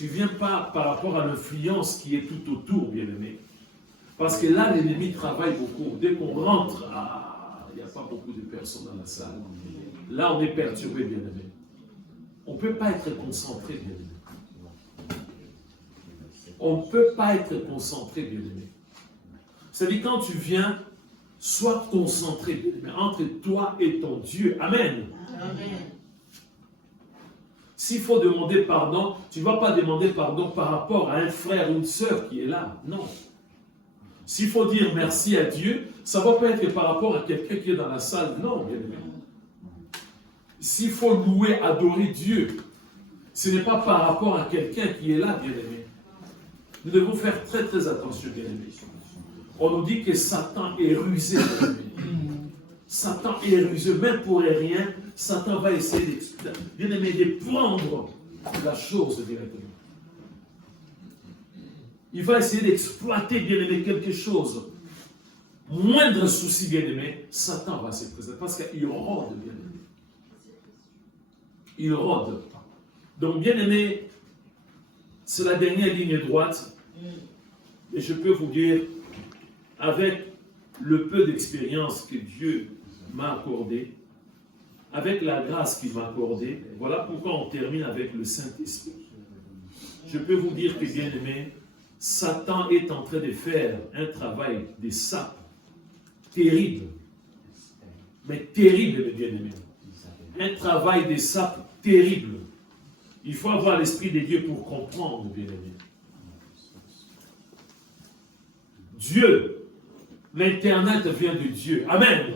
tu ne viens pas par rapport à l'influence qui est tout autour, bien-aimé. Parce que là, l'ennemi travaille beaucoup. Dès qu'on rentre, il n'y a pas beaucoup de personnes dans la salle. Là, on est perturbé, bien-aimé. On ne peut pas être concentré, bien-aimé. On ne peut pas être concentré, bien-aimé. C'est-à-dire, quand tu viens, sois concentré, bien-aimé, entre toi et ton Dieu. Amen. Amen. S'il faut demander pardon, tu ne vas pas demander pardon par rapport à un frère ou une sœur qui est là. Non. S'il faut dire merci à Dieu, ça ne va pas être par rapport à quelqu'un qui est dans la salle. Non, bien aimé. S'il faut louer, adorer Dieu, ce n'est pas par rapport à quelqu'un qui est là, bien aimé. Nous devons faire très très attention, bien aimé. On nous dit que Satan est rusé, bien aimé. Satan est rusé, même pour rien, Satan va essayer bien aimé, de prendre la chose directement. Il va essayer d'exploiter, bien aimé, quelque chose. Moindre souci, bien aimé, Satan va se présenter parce qu'il rôde, bien aimé. Il rôde. Donc, bien aimé, c'est la dernière ligne droite. Et je peux vous dire, avec le peu d'expérience que Dieu m'a accordé, avec la grâce qu'il m'a accordée, voilà pourquoi on termine avec le Saint-Esprit. Je peux vous dire que, bien aimé, Satan est en train de faire un travail de sape terrible, mais terrible, mes bien-aimés. Un travail de sape terrible. Il faut avoir l'Esprit de Dieu pour comprendre, bien-aimés. Dieu, l'Internet vient de Dieu. Amen.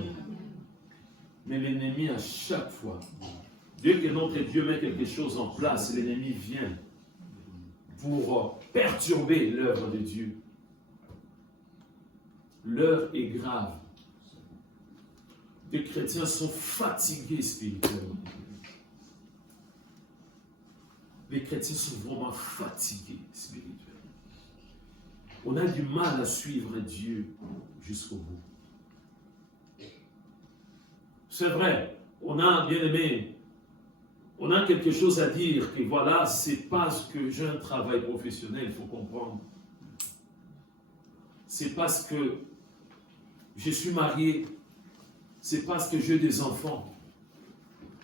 Mais l'ennemi, à chaque fois, dès que notre Dieu met quelque chose en place, l'ennemi vient pour perturber l'œuvre de Dieu. L'heure est grave. Les chrétiens sont fatigués spirituellement. Les chrétiens sont vraiment fatigués spirituellement. On a du mal à suivre Dieu jusqu'au bout. C'est vrai, on a, bien aimé, on a quelque chose à dire, que voilà, c'est parce que j'ai un travail professionnel, il faut comprendre. C'est parce que je suis marié, c'est parce que j'ai des enfants,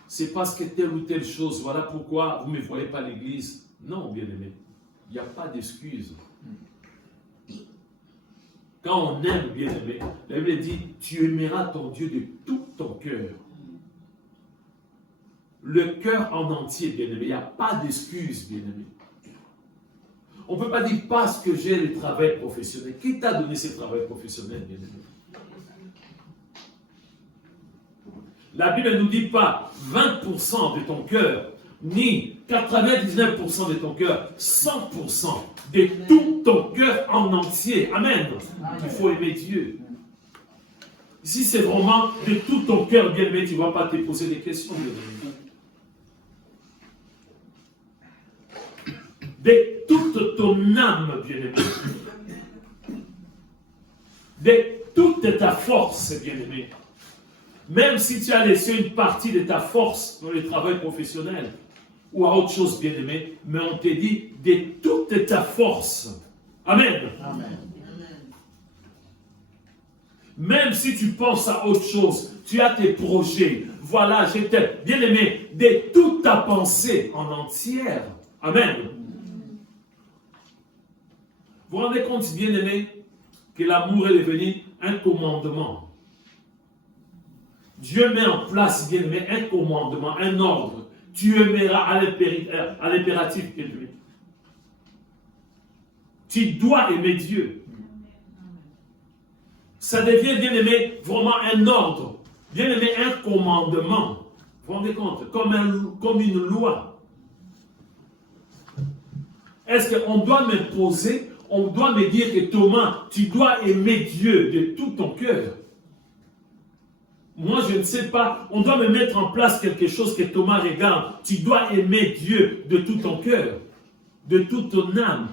c'est parce que telle ou telle chose, voilà pourquoi vous ne me voyez pas à l'église. Non, bien aimé, il n'y a pas d'excuse. Quand on aime, bien aimé, la Bible dit, tu aimeras ton Dieu de tout ton cœur. Le cœur en entier, bien aimé, il n'y a pas d'excuse, bien aimé. On ne peut pas dire parce que j'ai le travail professionnel. Qui t'a donné ce travail professionnel, bien aimé? La Bible ne nous dit pas 20% de ton cœur, ni 99% de ton cœur, 100% de tout ton cœur en entier. Amen. Il faut aimer Dieu. Si c'est vraiment de tout ton cœur, bien aimé, tu ne vas pas te poser des questions, bien aimé. De toute ton âme, bien-aimé, de toute ta force, bien-aimé, même si tu as laissé une partie de ta force dans le travail professionnel ou à autre chose, bien-aimé, mais on te dit de toute ta force. Amen. Amen. Même si tu penses à autre chose, tu as tes projets, voilà, j'étais bien-aimé, de toute ta pensée en entière. Amen. Vous vous rendez compte, bien-aimé, que l'amour est devenu un commandement. Dieu met en place, bien-aimé, un commandement, un ordre. Tu aimeras à l'impératif, bien-aimé. Tu dois aimer Dieu. Ça devient, bien-aimé, vraiment un ordre. Bien-aimé, un commandement. Vous vous rendez compte? Comme une loi. Est-ce qu'on doit m'imposer? On doit me dire que Thomas, tu dois aimer Dieu de tout ton cœur. Moi, je ne sais pas. On doit me mettre en place quelque chose que Thomas regarde. Tu dois aimer Dieu de tout ton cœur, de toute ton âme,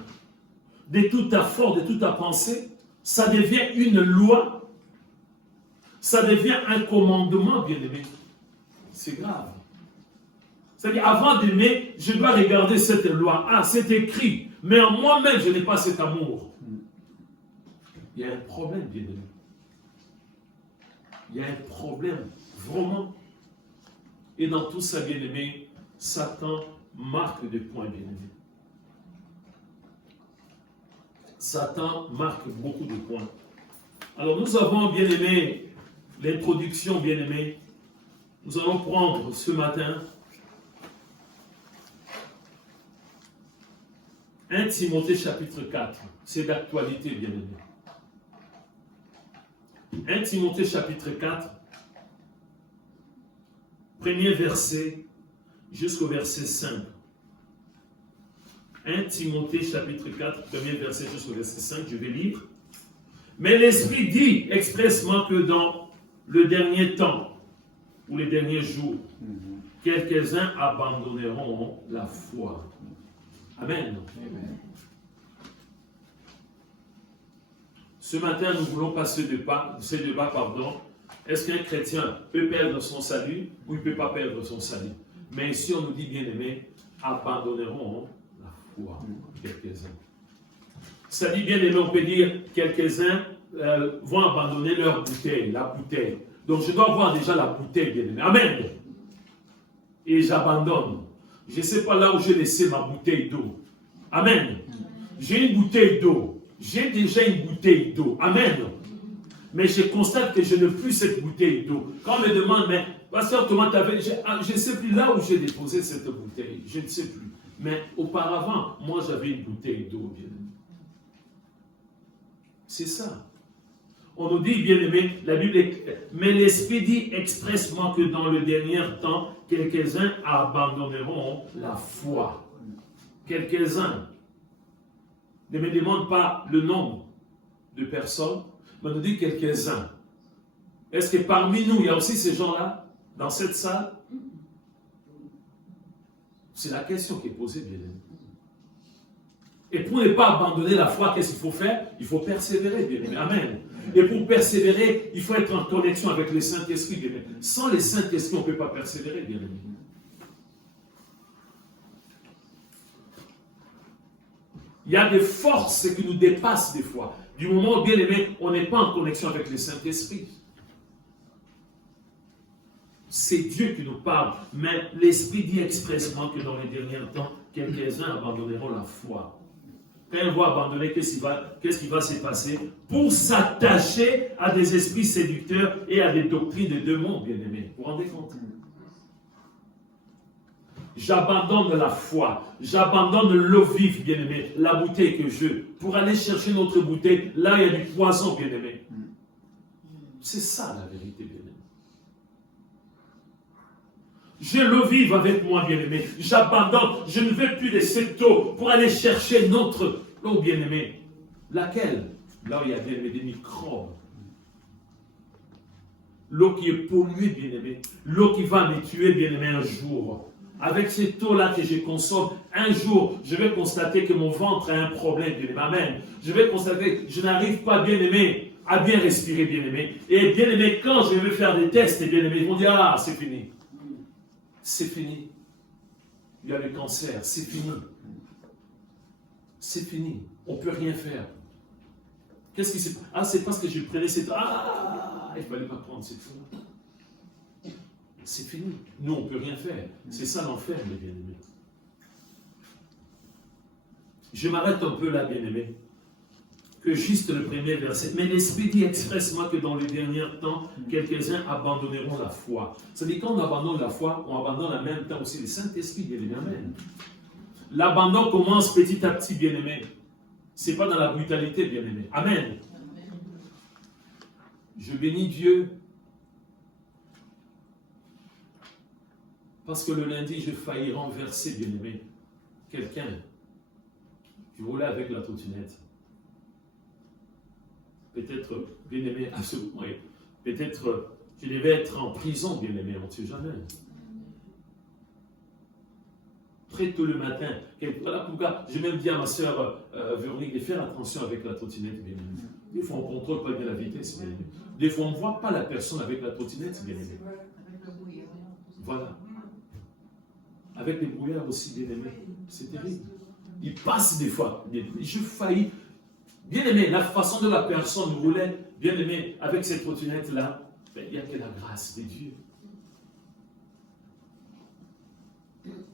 de toute ta force, de toute ta pensée. Ça devient une loi. Ça devient un commandement, bien-aimé. C'est grave. C'est-à-dire, avant d'aimer, je dois regarder cette loi. Ah, c'est écrit. Mais en moi-même, je n'ai pas cet amour. Il y a un problème, bien-aimé. Il y a un problème, vraiment. Et dans tout ça, bien-aimé, Satan marque des points, bien-aimé. Satan marque beaucoup de points. Alors, nous avons, bien-aimé, l'introduction, bien-aimé. Nous allons prendre ce matin 1 Timothée chapitre 4. C'est d'actualité, bien-aimé. 1 Timothée chapitre 4, premier verset jusqu'au verset 5. 1 Timothée chapitre 4, premier verset jusqu'au verset 5, je vais lire. Mais l'Esprit dit expressement que dans le dernier temps, ou les derniers jours, quelques-uns abandonneront la foi. Amen. Amen. Ce matin, nous voulons passer ce débat, est-ce qu'un chrétien peut perdre son salut ou il ne peut pas perdre son salut? Mais ici, on nous dit, bien aimé, abandonneront la foi, quelques-uns. Ça dit, bien aimé, on peut dire, quelques-uns vont abandonner leur bouteille, la bouteille. Donc, je dois voir déjà la bouteille, bien aimé. Amen. Et j'abandonne. Je ne sais pas là où j'ai laissé ma bouteille d'eau. Amen. J'ai une bouteille d'eau. J'ai déjà une bouteille d'eau. Amen. Mais je constate que je n'ai plus cette bouteille d'eau. Quand on me demande, mais pasteur, comment tu avais... Je ne sais plus là où j'ai déposé cette bouteille. Je ne sais plus. Mais auparavant, moi j'avais une bouteille d'eau, bien aimé. C'est ça. On nous dit, bien aimé, la Bible est... Mais l'Esprit dit expressement que dans le dernier temps, quelques-uns abandonneront la foi. Quelques-uns. Ne me demande pas le nombre de personnes, mais on nous dit quelques-uns. Est-ce que parmi nous, il y a aussi ces gens-là, dans cette salle? C'est la question qui est posée, bien aimé. Et pour ne pas abandonner la foi, qu'est-ce qu'il faut faire? Il faut persévérer, bien aimé. Amen. Et pour persévérer, il faut être en connexion avec le Saint-Esprit, bien aimé. Sans le Saint-Esprit, on ne peut pas persévérer, bien aimé. Il y a des forces qui nous dépassent des fois. Du moment où, bien aimé, on n'est pas en connexion avec le Saint-Esprit. C'est Dieu qui nous parle. Mais l'Esprit dit expressément que dans les derniers temps, quelques-uns abandonneront la foi. Quand ils vont abandonner, qu'est-ce qui va se passer? Pour s'attacher à des esprits séducteurs et à des doctrines de démons, bien aimés. Vous vous rendez compte? J'abandonne la foi, j'abandonne l'eau vive, bien-aimé, la bouteille que je veux, pour aller chercher notre bouteille, là il y a du poison, bien-aimé. C'est ça la vérité, bien-aimé. J'ai l'eau vive avec moi, bien-aimé. J'abandonne, je ne veux plus de cette eau pour aller chercher notre eau, bien-aimé. Laquelle? Là où il y a, bien-aimé, des microbes. L'eau qui est polluée, bien-aimé. L'eau qui va me tuer, bien-aimé, un jour. Avec cette eau-là que je consomme, un jour, je vais constater que mon ventre a un problème, bien-aimé. Amen. Je vais constater que je n'arrive pas, bien-aimé, à bien respirer, bien-aimé. Et bien-aimé, quand je vais faire des tests, bien-aimé, ils vont dire, ah, c'est fini. C'est fini. Il y a le cancer, c'est fini. C'est fini. On ne peut rien faire. Qu'est-ce qui s'est passé? Ah, c'est parce que je prenais cette... Ah, il ne fallait pas prendre cette eau. C'est fini. Nous, on ne peut rien faire. C'est ça l'enfer, mes bien-aimés. Je m'arrête un peu là, bien-aimés. Que juste le premier verset. Mais l'Esprit dit expressement que dans les derniers temps, quelques-uns abandonneront la foi. C'est-à-dire, quand on abandonne la foi, on abandonne en même temps aussi le Saint-Esprit, bien-aimé. Amen. L'abandon commence petit à petit, bien-aimé. Ce n'est pas dans la brutalité, bien-aimé. Amen. Je bénis Dieu. Parce que le lundi, j'ai failli renverser, bien-aimé, quelqu'un qui roulait avec la trottinette. Peut-être, bien-aimé, absolument. Peut-être, je devais être en prison, bien-aimé, on ne sait jamais. Très tôt le matin. Voilà pourquoi j'ai même dit à ma soeur Véronique de faire attention avec la trottinette, bien-aimé. Des fois, on ne contrôle pas bien la vitesse, bien-aimé. Des fois, on ne voit pas la personne avec la trottinette, bien-aimé. Voilà. avec les brouillards aussi, bien-aimé. C'est terrible. Il passe des fois. Je faillis. Bien-aimé, la façon dont la personne roulait, bien-aimé, avec cette trottinette-là, il n'y a que la grâce de Dieu.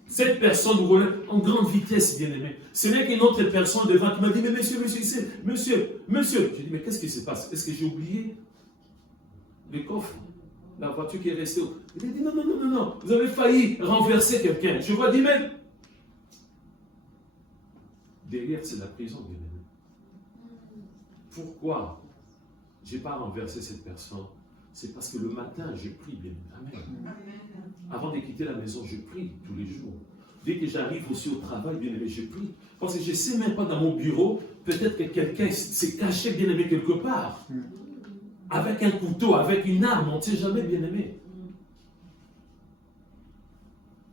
Cette personne roulait en grande vitesse, bien-aimé. Ce n'est qu'une autre personne devant qui m'a dit, mais monsieur. Je dis, mais qu'est-ce qui se passe? Est-ce que j'ai oublié le coffre? La voiture qui est restée. Il a dit, non, vous avez failli renverser quelqu'un. Je vois, dit, mais derrière, c'est la prison, bien-aimé. Pourquoi je n'ai pas renversé cette personne? C'est parce que le matin, je prie, bien. Amen. Avant de quitter la maison, je prie tous les jours. Dès que j'arrive aussi au travail, bien aimé, je prie. Parce que je ne sais même pas dans mon bureau, peut-être que quelqu'un s'est caché, bien aimé, quelque part. Avec un couteau, avec une arme, on ne sait jamais, bien aimé.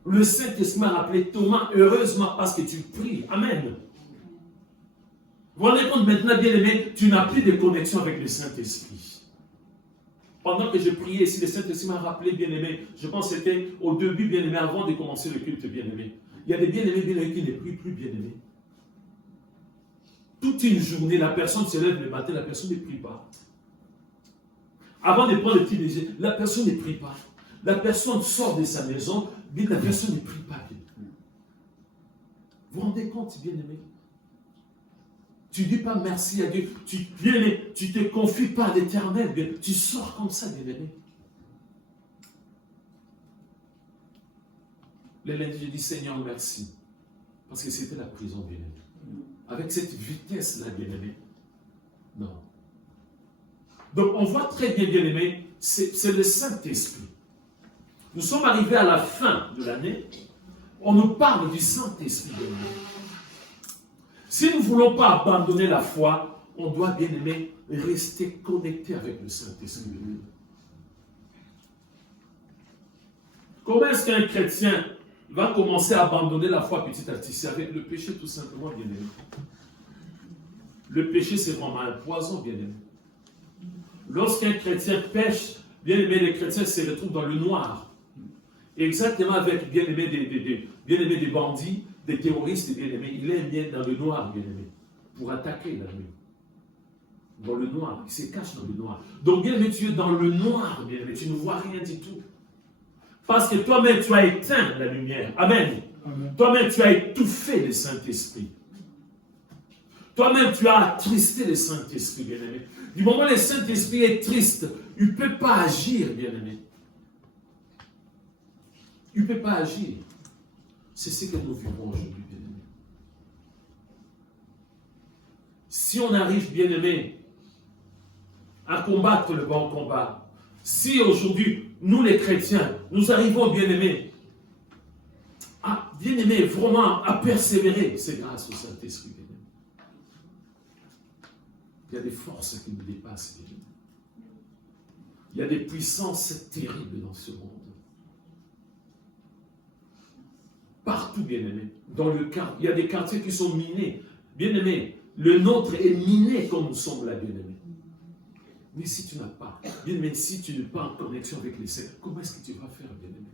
Le Saint-Esprit m'a rappelé, Thomas, heureusement parce que tu pries. Amen. Vous vous rendez compte maintenant, bien aimé, tu n'as plus de connexion avec le Saint-Esprit. Pendant que je priais ici, le Saint-Esprit m'a rappelé, bien aimé, je pense que c'était au début, bien aimé, avant de commencer le culte, bien aimé. Il y a des bien-aimés qui ne prient plus, bien aimés. Toute une journée, la personne se lève le matin, la personne ne prie pas. Avant de prendre le petit déjeuner, la personne ne prie pas. La personne sort de sa maison, mais la personne ne prie pas. Vous vous rendez compte, bien aimé? Tu ne dis pas merci à Dieu. Tu ne te confies pas à l'Éternel. Tu sors comme ça, bien aimé. Le lundi, je dis Seigneur, merci. Parce que c'était la prison, bien aimé. Avec cette vitesse-là, bien aimé. Non. Donc, on voit très bien, bien aimé, c'est le Saint-Esprit. Nous sommes arrivés à la fin de l'année. On nous parle du Saint-Esprit, bien aimé. Si nous ne voulons pas abandonner la foi, on doit, bien aimé, rester connecté avec le Saint-Esprit. Comment est-ce qu'un chrétien va commencer à abandonner la foi petit à petit? C'est avec le péché, tout simplement, bien aimé. Le péché, c'est vraiment un poison, bien aimé. Lorsqu'un chrétien pêche, bien aimé, les chrétiens se retrouvent dans le noir. Exactement avec, bien aimé, des bandits, des terroristes, bien aimés, il aime bien dans le noir, bien aimé, pour attaquer la nuit. Dans le noir, il se cache dans le noir. Donc, bien aimé, tu es dans le noir, bien aimé, tu ne vois rien du tout. Parce que toi-même, tu as éteint la lumière. Amen. Toi-même, tu as étouffé le Saint-Esprit. Toi-même, tu as attristé le Saint-Esprit, bien aimé. Du moment où le Saint-Esprit est triste, il ne peut pas agir, bien aimé. Il ne peut pas agir. C'est ce que nous vivons aujourd'hui, bien-aimés. Si on arrive, bien-aimés, à combattre le bon combat, si aujourd'hui, nous les chrétiens, nous arrivons, bien-aimés, vraiment à persévérer, c'est grâce au Saint-Esprit, bien-aimés. Il y a des forces qui nous dépassent, bien-aimés. Il y a des puissances terribles dans ce monde. Partout, bien-aimé. Il y a des quartiers qui sont minés. Bien-aimé, le nôtre est miné comme nous sommes là, bien-aimé. Mais si tu n'as pas, bien-aimé, si tu n'es pas en connexion avec les saints, comment est-ce que tu vas faire, bien-aimé?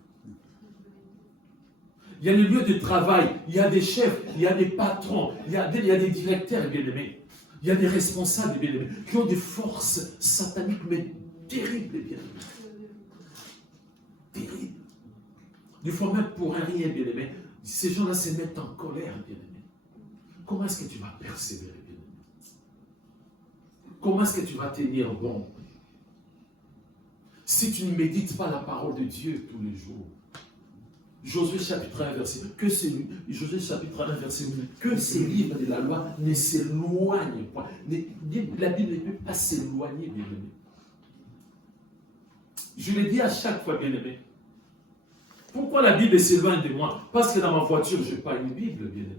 Il y a le lieu de travail, il y a des chefs, il y a des patrons, il y a des directeurs, bien-aimés. Il y a des responsables, bien-aimés, qui ont des forces sataniques, mais terribles, bien-aimés. Terribles. Des fois même pour un rien, bien-aimé, ces gens-là se mettent en colère, bien-aimé. Comment est-ce que tu vas persévérer, bien-aimé? Comment est-ce que tu vas tenir bon? Si tu ne médites pas la parole de Dieu tous les jours. Josué chapitre 1, verset 1, Josué chapitre 1, verset 1, que ces livres de la loi ne s'éloignent pas. La Bible ne peut pas s'éloigner, bien-aimé. Je le dis à chaque fois, bien-aimé. Pourquoi la Bible s'éloigne de moi? Parce que dans ma voiture, je n'ai pas une Bible, bien-aimé.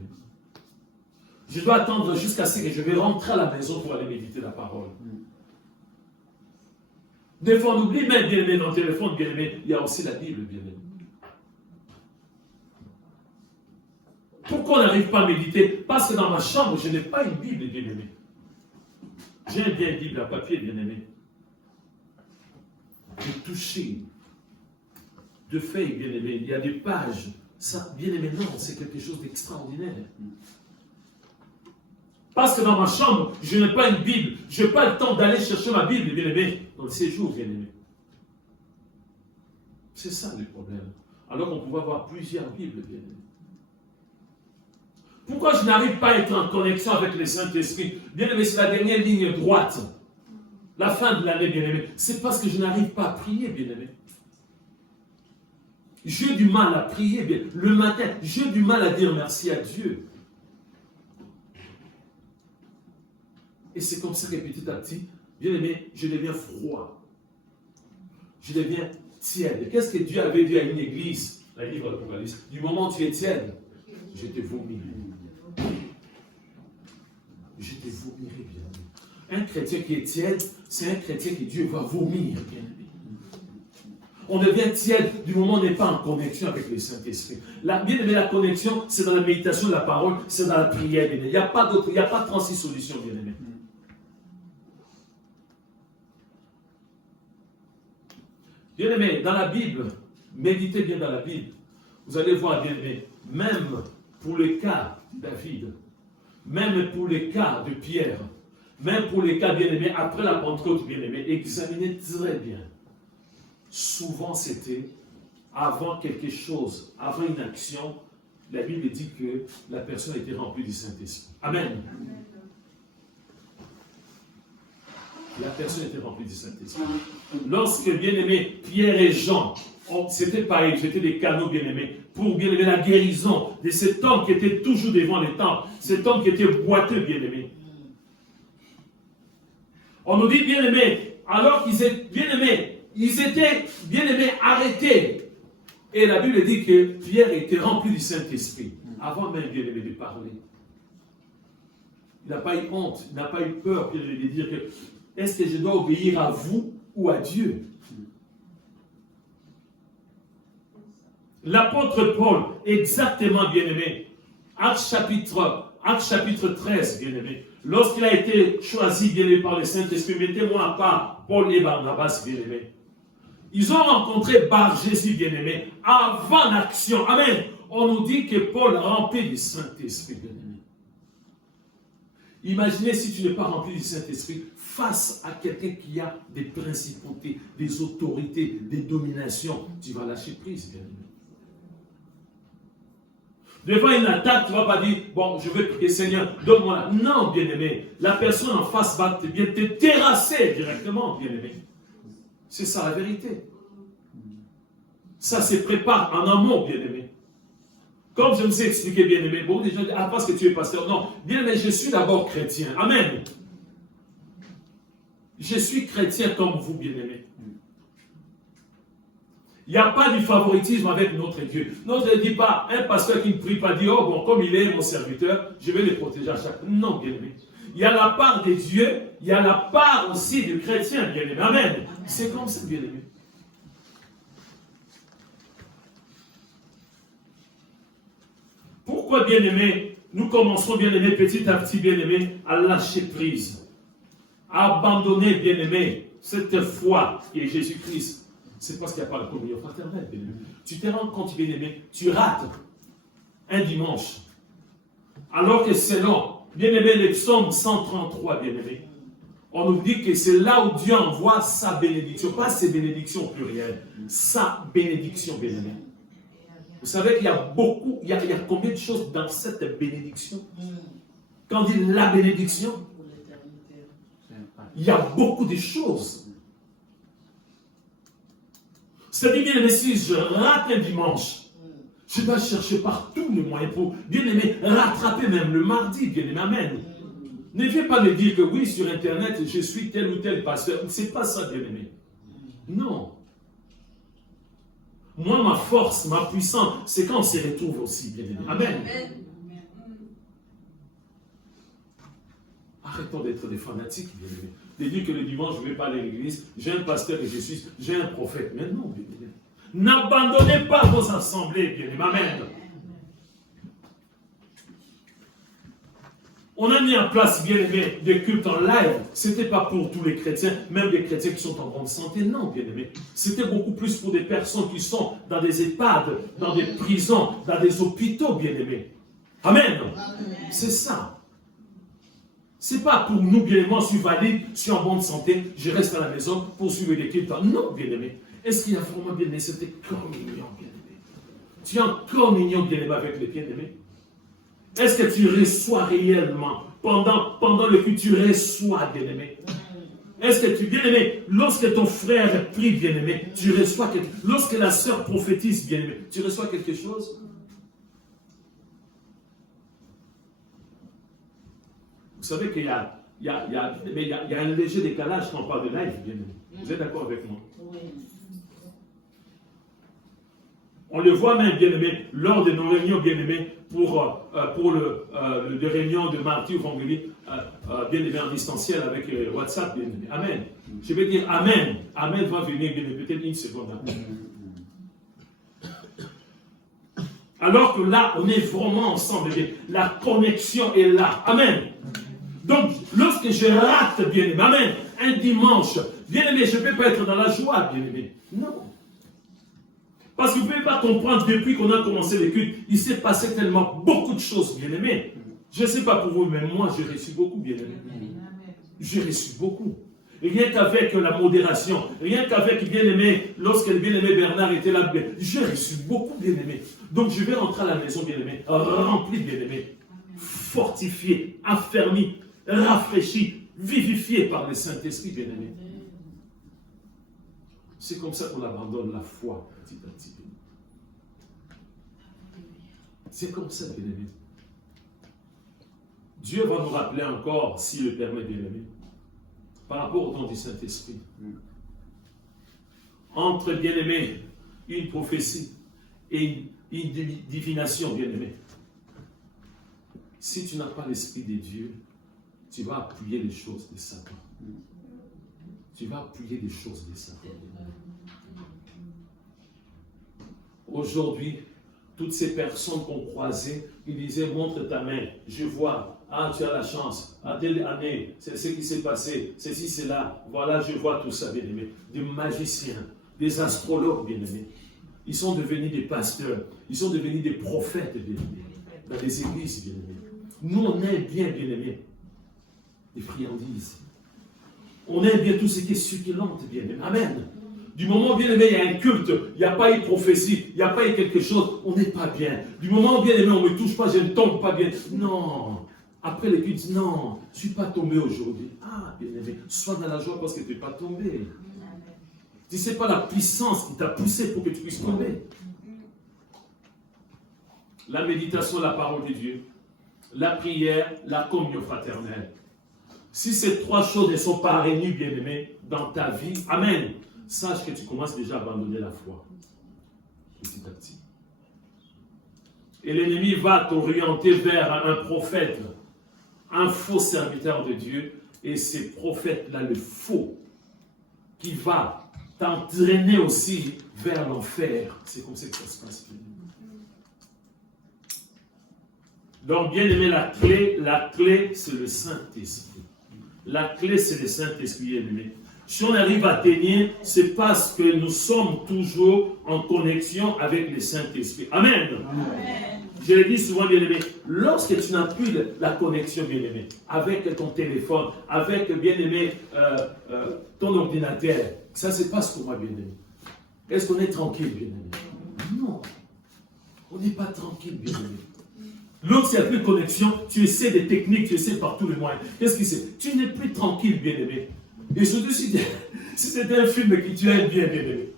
Je dois attendre jusqu'à ce que je vais rentrer à la maison pour aller méditer la parole. Des fois, on oublie même, bien-aimé, dans le téléphone, bien-aimé, il y a aussi la Bible, bien-aimé. Pourquoi on n'arrive pas à méditer? Parce que dans ma chambre, je n'ai pas une Bible, bien-aimé. J'ai bien une Bible à papier, bien-aimé. De toucher, de feuilles, bien-aimé. Il y a des pages Ça, bien aimé, non, c'est quelque chose d'extraordinaire. Parce que dans ma chambre, je n'ai pas une Bible. Je n'ai pas le temps d'aller chercher ma Bible, bien aimé, dans le séjour, bien aimé. C'est ça le problème. Alors qu'on pouvait avoir plusieurs Bibles, bien aimé. Pourquoi je n'arrive pas à être en connexion avec le Saint-Esprit? Bien aimé, c'est la dernière ligne droite. La fin de l'année, bien aimé. C'est parce que je n'arrive pas à prier, bien aimé. J'ai du mal à prier, bien. Le matin, j'ai du mal à dire merci à Dieu. Et c'est comme ça que petit à petit, bien aimé, je deviens froid. Je deviens tiède. Qu'est-ce que Dieu avait dit à une église, dans le livre de l'Apocalypse? Du moment où tu es tiède, je te vomirai. Je te vomirai, bien aimé. Un chrétien qui est tiède, c'est un chrétien que Dieu va vomir, bien aimé. On devient tiède du moment où on n'est pas en connexion avec le Saint-Esprit. Bien aimé, la connexion, c'est dans la méditation de la parole, c'est dans la prière, bien aimé. Il n'y a pas d'autre, il n'y a pas 36 solutions, bien aimé. Bien aimé, dans la Bible, méditez bien dans la Bible. Vous allez voir, bien aimé, même pour le cas de David, même pour le cas de Pierre, même pour les cas, bien aimé, après la Pentecôte, bien aimé, examinez très bien. Souvent, c'était avant quelque chose, avant une action, la Bible dit que la personne était remplie du Saint-Esprit. Amen. La personne était remplie du Saint-Esprit. Lorsque, bien aimé, Pierre et Jean, c'était pareil, c'était des canaux, bien aimés, pour, bien aimé, la guérison de cet homme qui était toujours devant les temples, cet homme qui était boiteux, bien aimé. On nous dit, bien aimé, alors qu'ils étaient, bien aimés, ils étaient, bien aimés, arrêtés. Et la Bible dit que Pierre était rempli du Saint-Esprit, avant même, bien aimé, de parler. Il n'a pas eu honte, il n'a pas eu peur, bien aimé, de dire que est-ce que je dois obéir à vous ou à Dieu? L'apôtre Paul, exactement, bien aimé, Actes chapitre 13, bien aimé, lorsqu'il a été choisi, bien aimé, par le Saint-Esprit, mettez-moi à part Paul et Barnabas, bien aimé. Ils ont rencontré Bar Jésus, bien aimé, avant l'action. Amen. On nous dit que Paul remplit du Saint-Esprit, bien aimé. Imaginez si tu n'es pas rempli du Saint-Esprit face à quelqu'un qui a des principautés, des autorités, des dominations. Tu vas lâcher prise, bien aimé. Devant une attaque, tu ne vas pas dire, bon, je vais prier, Seigneur, donne-moi là. Non, bien-aimé. La personne en face va te terrasser directement, bien-aimé. C'est ça la vérité. Ça se prépare en amont, bien-aimé. Comme je vous ai expliqué, bien-aimé, beaucoup de gens disent, ah, parce que tu es pasteur. Non, bien-aimé, je suis d'abord chrétien. Amen. Je suis chrétien comme vous, bien-aimé. Il n'y a pas du favoritisme avec notre Dieu. Notre Dieu ne dit pas, un pasteur qui ne prie pas dit, oh bon, comme il est mon serviteur, je vais le protéger à chaque fois. Non, bien-aimé. Il y a la part de Dieu, il y a la part aussi du chrétien, bien-aimé. Amen. C'est comme ça, bien-aimé. Pourquoi, bien-aimé, nous commençons, bien-aimé, petit à petit, bien-aimé, à lâcher prise, à abandonner, bien-aimé, cette foi qui est Jésus-Christ. C'est parce qu'il n'y a pas la communion fraternelle, bien-aimé. Tu te rends compte, bien-aimé, tu rates un dimanche. Alors que selon, bien-aimé, le psaume 133, bien-aimé, on nous dit que c'est là où Dieu envoie sa bénédiction. Pas ses bénédictions plurielles, sa bénédiction, bien-aimé. Vous savez qu'il y a beaucoup, il y a combien de choses dans cette bénédiction? Quand on dit la bénédiction, il y a beaucoup de choses. C'est-à-dire, bien aimé, si je rate un dimanche, je dois chercher par tous les moyens pour, bien aimé, rattraper même le mardi, bien aimé, amen. Ne viens pas me dire que oui, sur Internet, je suis tel ou tel pasteur. C'est pas ça, bien aimé. Non. Moi, ma force, ma puissance, c'est quand on se retrouve aussi, bien aimé. Amen. Arrêtons d'être des fanatiques, bien aimé. De dire que le dimanche, je ne vais pas aller à l'église, j'ai un pasteur et j'ai un prophète. Mais non, bien aimé. N'abandonnez pas vos assemblées, bien aimé. Amen. On a mis en place, bien aimé, des cultes en live. Ce n'était pas pour tous les chrétiens, même des chrétiens qui sont en bonne santé. Non, bien aimé. C'était beaucoup plus pour des personnes qui sont dans des EHPAD, dans des prisons, dans des hôpitaux, bien aimé. Amen. C'est ça. C'est pas pour nous, bien aimé, je suis valide, je suis en bonne santé, je reste à la maison pour suivre les cultes. Non, bien aimé. Est-ce qu'il y a vraiment, bien aimé, c'était communion, bien aimé? Tu es en communion, bien aimé, avec les bien-aimés? Est-ce que tu reçois réellement, pendant le culte, tu reçois, bien-aimé? Est-ce que tu, bien-aimé, lorsque ton frère prie, bien-aimé, tu reçois quelque chose? Lorsque la sœur prophétise, bien-aimé, tu reçois quelque chose? Vous savez qu'il y a un léger décalage quand on parle de live, bien-aimé. Vous êtes d'accord avec moi? Oui. On le voit même, bien-aimé, lors de nos réunions, bien-aimé, pour les réunions de mardi ou vendredi, bien-aimé, en distanciel avec WhatsApp, bien-aimé. Amen. Je vais dire Amen. Amen va venir, bien-aimé, peut-être une seconde. Alors que là, on est vraiment ensemble, bien-aimé. La connexion est là. Amen. Donc, lorsque je rate, bien-aimé, amen, un dimanche, bien-aimé, je ne peux pas être dans la joie, bien-aimé. Non. Parce que vous ne pouvez pas comprendre, depuis qu'on a commencé les cultes, il s'est passé tellement beaucoup de choses, bien-aimés. Je ne sais pas pour vous, mais moi, j'ai reçu beaucoup, bien-aimés. J'ai reçu beaucoup. Rien qu'avec la modération, rien qu'avec, bien-aimé, lorsque le bien-aimé Bernard était là, j'ai reçu beaucoup, bien-aimé. Donc, je vais rentrer à la maison, bien-aimé, rempli, bien-aimé, fortifié, affermi, rafraîchi, vivifié par le Saint-Esprit, bien-aimé. C'est comme ça qu'on abandonne la foi, petit à petit. C'est comme ça, bien-aimé. Dieu va nous rappeler encore, s'il le permet, bien-aimé, par rapport au don du Saint-Esprit. Entre, bien-aimé, une prophétie et une divination, bien-aimé. Si tu n'as pas l'Esprit de Dieu, tu vas appuyer les choses de Satan. Tu vas appuyer les choses de Satan. Aujourd'hui, toutes ces personnes qu'on croisait, ils disaient, montre ta main, je vois, ah tu as la chance, à telle année, c'est ce qui s'est passé, ceci, c'est là, voilà, je vois tout ça, bien-aimé. Des magiciens, des astrologues, bien-aimés. Ils sont devenus des pasteurs, ils sont devenus des prophètes, bien-aimés, dans les églises, bien-aimés. Nous, on aime bien, bien-aimés, les friandises. On aime bien tout ce qui est succulente, bien-aimé. Amen. Du moment, bien aimé, il y a un culte, il n'y a pas une prophétie, il n'y a pas eu quelque chose, on n'est pas bien. Du moment, bien aimé, on ne me touche pas, je ne tombe pas bien. Non. Après les cultes, non, je ne suis pas tombé aujourd'hui. Ah, bien aimé, sois dans la joie parce que tu n'es pas tombé. Tu ne sais pas la puissance qui t'a poussé pour que tu puisses tomber. La méditation, la parole de Dieu, la prière, la communion fraternelle. Si ces trois choses ne sont pas réunies, bien aimé, dans ta vie, amen. Sache que tu commences déjà à abandonner la foi. Petit à petit. Et l'ennemi va t'orienter vers un prophète, un faux serviteur de Dieu. Et ces prophètes-là, le faux, qui va t'entraîner aussi vers l'enfer. C'est comme ça que ça se passe. Donc, bien aimé, la clé, c'est le Saint-Esprit. La clé, c'est le Saint-Esprit, bien aimé. Si on arrive à tenir, c'est parce que nous sommes toujours en connexion avec le Saint-Esprit. Amen. Amen. Je le dis souvent, bien-aimé, lorsque tu n'as plus la connexion, bien-aimé, avec ton téléphone, avec, bien-aimé, ton ordinateur, ça se passe pour moi, bien-aimé. Est-ce qu'on est tranquille, bien-aimé? Non. On n'est pas tranquille, bien-aimé. Lorsqu'il n'y a plus de connexion, tu essaies des techniques, tu essaies par tous les moyens. Qu'est-ce qui c'est? Tu n'es plus tranquille, bien-aimé. Et surtout si c'était un film que tu aimes bien, bien-aimé.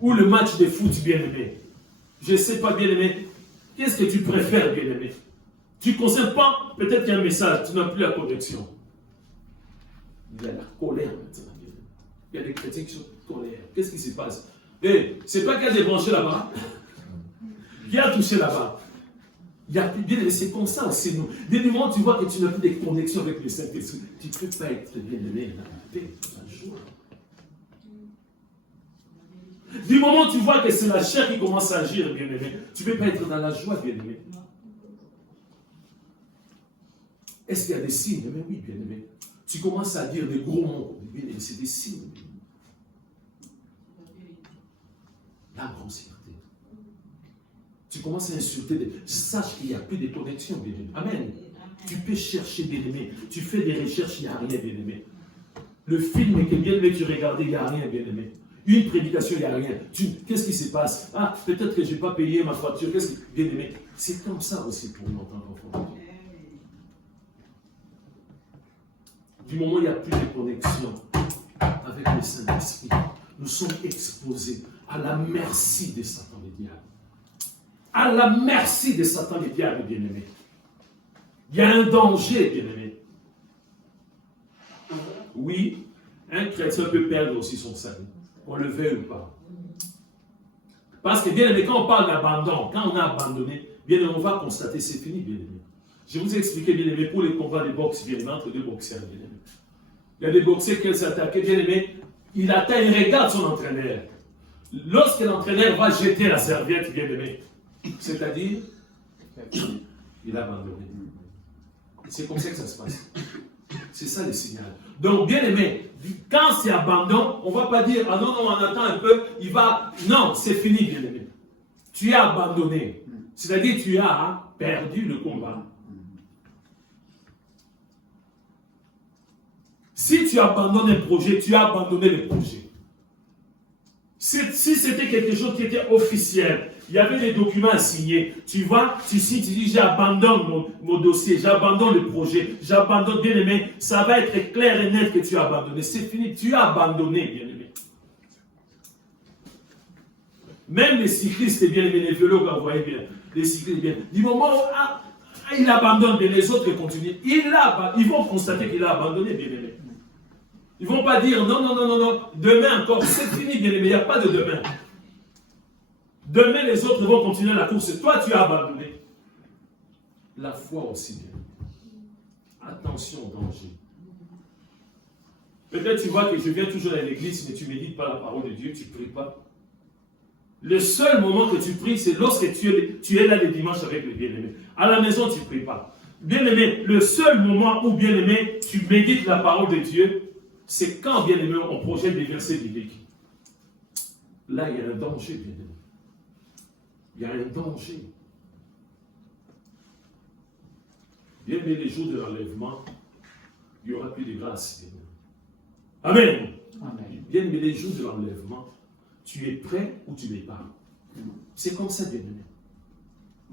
Ou le match de foot, bien-aimé. Je ne sais pas, bien-aimé. Qu'est-ce que tu préfères, bien-aimé? Tu ne consommes pas, peut-être qu'il y a un message, tu n'as plus la connexion. Il y a la colère maintenant, bien-aimé. Il y a des chrétiens qui sont colère. Qu'est-ce qui se passe? Et c'est pas qu'il y a débranché là-bas. Qui a touché là-bas? Il y a plus bien, c'est comme ça aussi, nous. Dès le moment où tu vois que tu n'as plus de connexion avec le Saint-Esprit, tu ne peux pas être bien-aimé dans la paix, dans la joie. Du moment où tu vois que c'est la chair qui commence à agir, bien-aimé, tu ne peux pas être dans la joie, bien-aimé. Est-ce qu'il y a des signes? Mais oui, bien-aimé. Tu commences à dire des gros mots. Bien-aimé, c'est des signes. La grossièreté. Tu commences à insulter. Sache qu'il n'y a plus de connexion, bien-aimé. Amen. Tu peux chercher, bien-aimé. Tu fais des recherches, il n'y a rien, bien-aimé. Le film que bien-aimé tu regardais, il n'y a rien, bien-aimé. Une prédication, il n'y a rien. Qu'est-ce qui se passe? Ah, peut-être que je n'ai pas payé ma facture. Bien-aimé, c'est comme ça aussi pour nous en tant qu'enfants. Du moment où il n'y a plus de connexion avec le Saint-Esprit, nous sommes exposés à la merci de Satan le diable. À la merci de Satan le diable, bien-aimé. Il y a un danger, bien-aimé. Oui, un chrétien peut perdre aussi son salut, qu'on le veuille ou pas. Parce que, bien-aimé, quand on parle d'abandon, quand on a abandonné, bien-aimé, on va constater, c'est fini, bien-aimé. Je vous ai expliqué, bien-aimé, pour les combats de boxe, bien-aimé, entre deux boxeurs, bien-aimé. Il y a des boxeurs qui s'attaquent, bien-aimé, il attend, il regarde son entraîneur. Lorsque l'entraîneur va jeter la serviette, bien-aimé, c'est-à-dire, il a abandonné. C'est comme ça que ça se passe. C'est ça le signal. Donc, bien aimé, quand c'est abandon, on ne va pas dire, ah non, non, on attend un peu, il va. Non, c'est fini, bien aimé. Tu as abandonné. C'est-à-dire, tu as perdu le combat. Si tu abandonnes un projet, tu as abandonné le projet. Si c'était quelque chose qui était officiel, il y avait des documents à signer. Tu vois, tu signes, tu dis j'abandonne mon dossier, j'abandonne le projet, j'abandonne, bien aimé. Ça va être clair et net que tu as abandonné. C'est fini, tu as abandonné, bien aimé. Même les cyclistes, bien aimé, les vélos, vous voyez bien, les cyclistes, bien. Du moment où il abandonne, bien, les autres continuent. Ils vont constater qu'il a abandonné, bien aimé. Ils ne vont pas dire non, non, non, non, non, demain encore, c'est fini, bien aimé, il n'y a pas de demain. Demain, les autres vont continuer la course. Toi, tu as abandonné. La foi aussi, bien. Attention au danger. Peut-être tu vois que je viens toujours à l'église, mais tu ne médites pas la parole de Dieu, tu ne pries pas. Le seul moment que tu pries, c'est lorsque tu es là le dimanche avec le bien-aimé. À la maison, tu ne pries pas. Bien-aimé, le seul moment où, bien-aimé, tu médites la parole de Dieu, c'est quand, bien-aimé, on projette des versets bibliques. Là, il y a un danger, bien-aimé. Il y a un danger. Bien-aimé, les jours de l'enlèvement, il n'y aura plus de grâce. Amen. Amen. Bien-aimé, les jours de l'enlèvement, tu es prêt ou tu n'es pas. C'est comme ça, bien-aimé.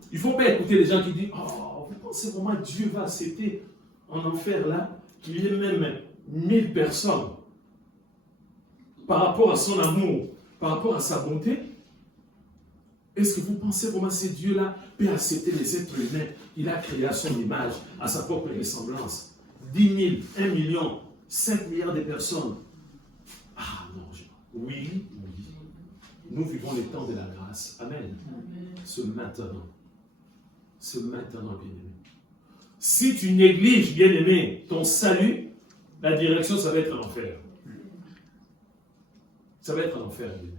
Il ne faut pas écouter les gens qui disent, oh, vous pensez vraiment que Dieu va accepter en enfer là, qu'il y ait même 1000 personnes par rapport à son amour, par rapport à sa bonté? Est-ce que vous pensez vraiment que ce Dieu-là peut accepter les êtres humains? Il a créé à son image, à sa propre ressemblance. 10 000, 1 million, 5 milliards de personnes. Ah non, oui, oui. Nous vivons les temps de la grâce. Amen. Ce maintenant. Ce maintenant, bien-aimé. Si tu négliges, bien-aimé, ton salut, la direction, ça va être l'enfer. Ça va être l'enfer, bien-aimé.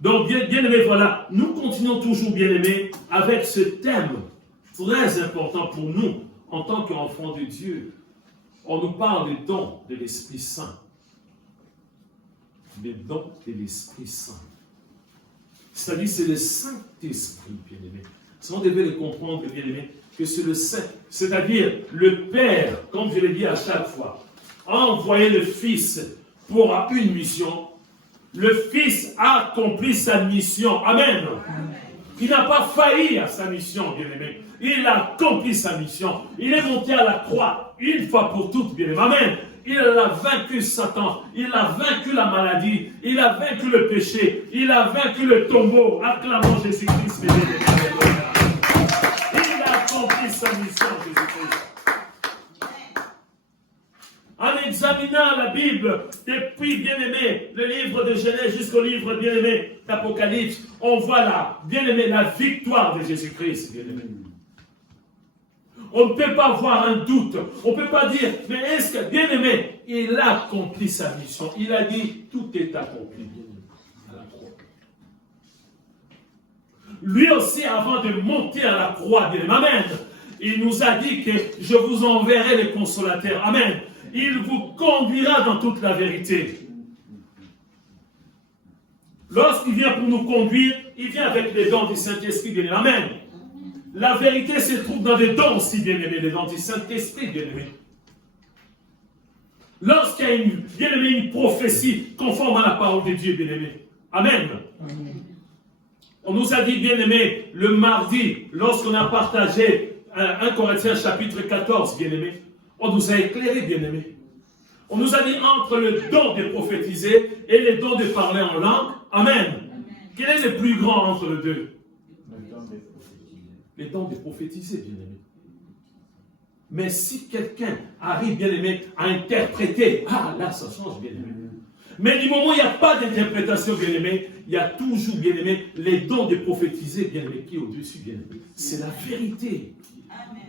Donc, bien-aimé, voilà, nous continuons toujours, bien-aimé, avec ce thème très important pour nous, en tant qu'enfants de Dieu. On nous parle des dons de l'Esprit Saint. Des dons de l'Esprit Saint. C'est-à-dire, c'est le Saint-Esprit, bien-aimé. Si on devait le comprendre, bien-aimé, que c'est le Saint, c'est-à-dire le Père, comme je l'ai dit à chaque fois, a envoyé le Fils pour une mission. Le Fils a accompli sa mission. Amen. Amen. Il n'a pas failli à sa mission, bien-aimé. Il a accompli sa mission. Il est monté à la croix, une fois pour toutes, bien-aimé. Amen. Il a vaincu Satan. Il a vaincu la maladie. Il a vaincu le péché. Il a vaincu le tombeau. Acclamons Jésus-Christ, bien-aimé. Il a accompli sa mission, Jésus-Christ. En examinant la Bible, depuis, bien-aimé, le livre de Genèse jusqu'au livre, bien-aimé, d'Apocalypse, on voit là, bien-aimé, la victoire de Jésus-Christ, bien-aimé. On ne peut pas avoir un doute. On ne peut pas dire, mais est-ce que, bien-aimé, il a accompli sa mission. Il a dit, tout est accompli, bien-aimé, à la croix. Lui aussi, avant de monter à la croix, bien-aimé, amen, Il nous a dit que je vous enverrai le consolateur. Amen. Il vous conduira dans toute la vérité. Lorsqu'il vient pour nous conduire, il vient avec les dons du Saint-Esprit, bien aimé. Amen. La vérité se trouve dans les dons aussi, bien aimé, les dons du Saint-Esprit, bien aimé. Lorsqu'il y a une prophétie conforme à la parole de Dieu, bien aimé. Amen. On nous a dit, bien aimé, le mardi, lorsqu'on a partagé 1 Corinthiens chapitre 14, bien aimé, on nous a éclairé, bien aimé. On nous a dit entre le don de prophétiser et le don de parler en langue. Amen. Quel est le plus grand entre les deux? Le don de prophétiser, bien aimé. Mais si quelqu'un arrive, bien aimé, à interpréter, là, ça change, bien aimé. Mais du moment où il n'y a pas d'interprétation, bien aimé, il y a toujours, bien aimé, les dons de prophétiser, bien aimé, qui est au-dessus, bien aimé. C'est la vérité. Amen.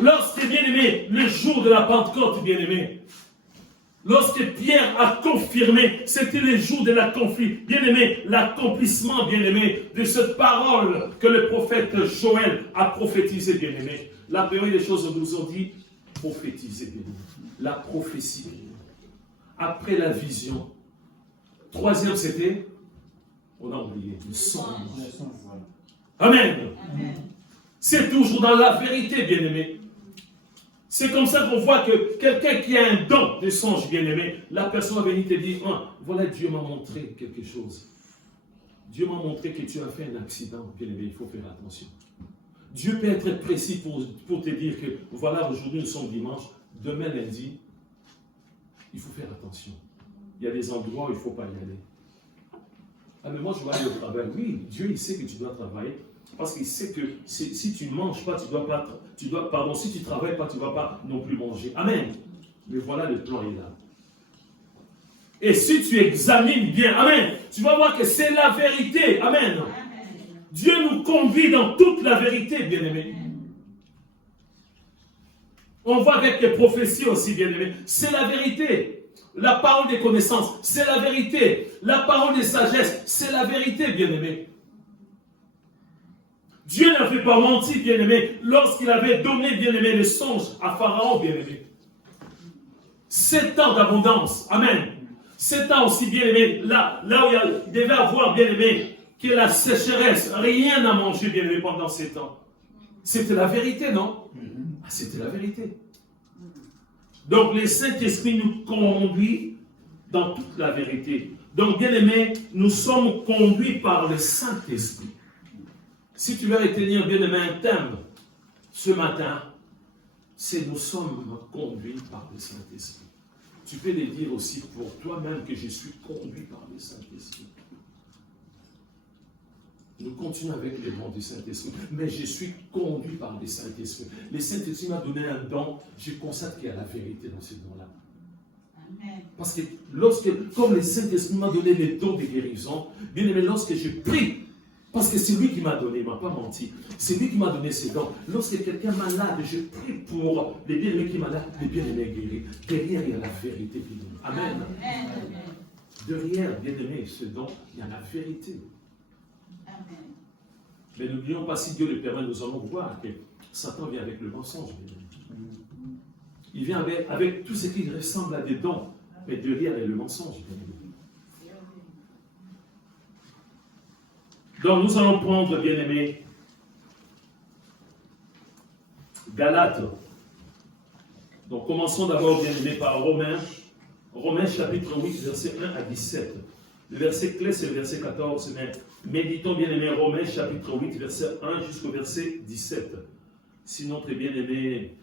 Lorsque, bien aimé, le jour de la Pentecôte, bien aimé, lorsque Pierre a confirmé, c'était le jour de bien aimé, l'accomplissement, bien aimé, de cette parole que le prophète Joël a prophétisé, bien aimé. La plupart des choses nous ont dit prophétiser, bien aimé. La prophétie. Après la vision. Troisième, c'était, on a oublié, le songe. Amen. Amen. C'est toujours dans la vérité, bien aimé. C'est comme ça qu'on voit que quelqu'un qui a un don de songe, bien aimé, la personne va venir te dire, voilà, Dieu m'a montré quelque chose. Dieu m'a montré que tu as fait un accident, bien aimé, il faut faire attention. Dieu peut être précis pour te dire que, voilà, aujourd'hui nous sommes dimanche, demain lundi, il faut faire attention. Il y a des endroits où il ne faut pas y aller. Ah, mais moi je vais aller au travail. Oui, Dieu, il sait que tu dois travailler. Parce qu'il sait que si tu ne manges pas, si tu ne travailles pas, tu ne vas pas non plus manger. Amen. Mais voilà, le plan est là. Et si tu examines bien, amen, tu vas voir que c'est la vérité. Amen. Amen. Dieu nous conduit dans toute la vérité, bien-aimés. On voit avec les prophéties aussi, bien-aimés. C'est la vérité. La parole des connaissances, c'est la vérité. La parole des sagesse, c'est la vérité, bien-aimés. Dieu n'avait pas menti, bien-aimé, lorsqu'il avait donné, bien-aimé, le songe à Pharaon, bien-aimé. 7 ans d'abondance. Amen. 7 ans aussi, bien-aimé, là où il devait avoir, bien-aimé, que la sécheresse, rien à manger, bien-aimé, pendant 7 ans. C'était la vérité, non? C'était la vérité. Donc, le Saint-Esprit nous conduit dans toute la vérité. Donc, bien-aimé, nous sommes conduits par le Saint-Esprit. Si tu veux retenir, bien-aimé, un thème ce matin, c'est nous sommes conduits par le Saint-Esprit. Tu peux le dire aussi pour toi-même que je suis conduit par le Saint-Esprit. Nous continuons avec les dons du Saint-Esprit, mais je suis conduit par le Saint-Esprit. Le Saint-Esprit m'a donné un don, je constate qu'il y a la vérité dans ce don-là. Parce que comme le Saint-Esprit m'a donné les dons de guérison, bien aimé, lorsque je prie, parce que c'est lui qui m'a donné, il ne m'a pas menti. C'est lui qui m'a donné ces dons. Lorsque quelqu'un est malade, je prie pour les bien-aimés qui sont malades, les bien-aimés guéris. Derrière, il y a la vérité. Amen. Amen. Derrière, bien-aimés, ce don, il y a la vérité. Amen. Mais n'oublions pas, si Dieu le permet, nous allons voir que Satan vient avec le mensonge. Il vient avec tout ce qui ressemble à des dons. Mais derrière, il y a le mensonge. Donc nous allons prendre, bien-aimés, Galates. Donc commençons d'abord, bien-aimés, par Romains. Romains chapitre 8, verset 1 à 17. Le verset clé, c'est le verset 14. Mais méditons, bien-aimés, Romains chapitre 8, verset 1 jusqu'au verset 17. Si notre bien-aimé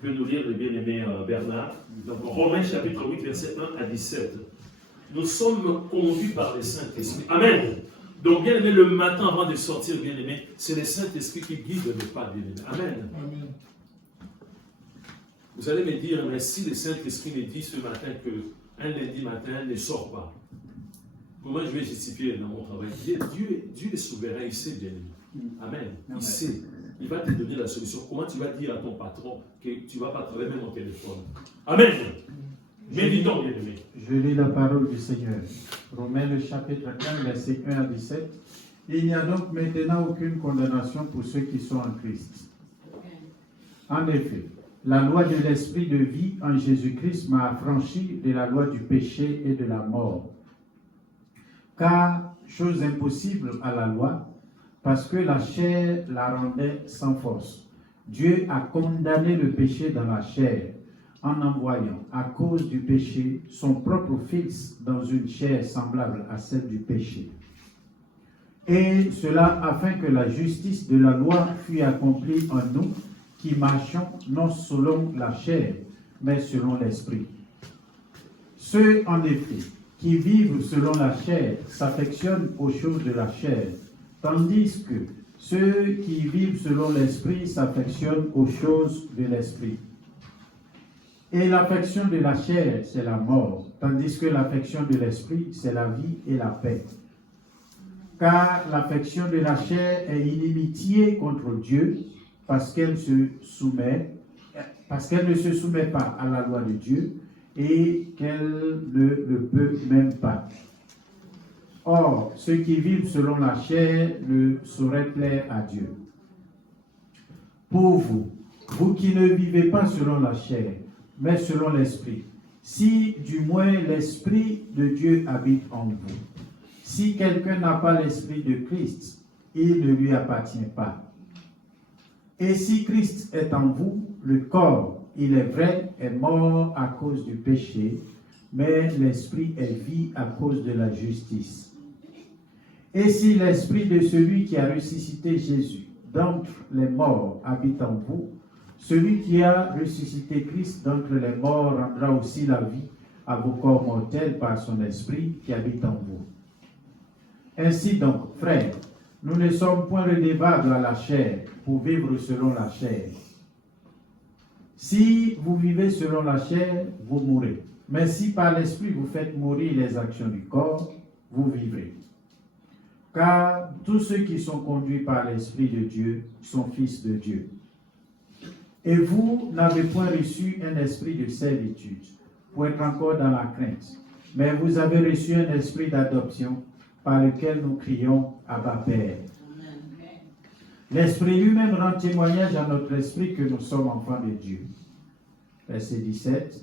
peut nous lire, le bien-aimé Bernard. Donc Romains chapitre 8, verset 1 à 17. Nous sommes conduits par le Saint-Esprit. Amen. Donc, bien aimé, le matin avant de sortir, bien aimé, c'est le Saint-Esprit qui guide le pas, bien aimé. Amen. Amen. Vous allez me dire, mais si le Saint-Esprit me dit ce matin qu'un lundi matin ne sort pas, comment je vais justifier dans mon travail? Dieu est souverain, il sait, bien aimé. Amen. Il sait. Il va te donner la solution. Comment tu vas dire à ton patron que tu ne vas pas travailler même au téléphone? Amen. Méditons, bien aimé. Je lis la parole du Seigneur. Romains le chapitre 15, verset 1 à 17. Il n'y a donc maintenant aucune condamnation pour ceux qui sont en Christ. En effet, la loi de l'esprit de vie en Jésus-Christ m'a affranchi de la loi du péché et de la mort. Car, chose impossible à la loi, parce que la chair la rendait sans force, Dieu a condamné le péché dans la chair, en envoyant, à cause du péché, son propre Fils dans une chair semblable à celle du péché. Et cela afin que la justice de la loi fût accomplie en nous, qui marchons non selon la chair, mais selon l'esprit. Ceux, en effet, qui vivent selon la chair s'affectionnent aux choses de la chair, tandis que ceux qui vivent selon l'esprit s'affectionnent aux choses de l'esprit. Et l'affection de la chair, c'est la mort, tandis que l'affection de l'esprit, c'est la vie et la paix. Car l'affection de la chair est inimitié contre Dieu, parce qu'elle ne se soumet pas à la loi de Dieu et qu'elle ne le peut même pas. Or, ceux qui vivent selon la chair ne sauraient plaire à Dieu. Pour vous, vous qui ne vivez pas selon la chair, mais selon l'esprit, si du moins l'esprit de Dieu habite en vous. Si quelqu'un n'a pas l'esprit de Christ, il ne lui appartient pas. Et si Christ est en vous, le corps, il est vrai, est mort à cause du péché, mais l'esprit est vie à cause de la justice. Et si l'esprit de celui qui a ressuscité Jésus d'entre les morts habite en vous, celui qui a ressuscité Christ d'entre les morts rendra aussi la vie à vos corps mortels par son esprit qui habite en vous. Ainsi donc, frères, nous ne sommes point redevables à la chair pour vivre selon la chair. Si vous vivez selon la chair, vous mourrez. Mais si par l'esprit vous faites mourir les actions du corps, vous vivrez. Car tous ceux qui sont conduits par l'esprit de Dieu sont fils de Dieu. Et vous n'avez point reçu un esprit de servitude pour être encore dans la crainte, mais vous avez reçu un esprit d'adoption par lequel nous crions Abba Père. L'Esprit lui-même rend témoignage à notre esprit que nous sommes enfants de Dieu. Verset 17.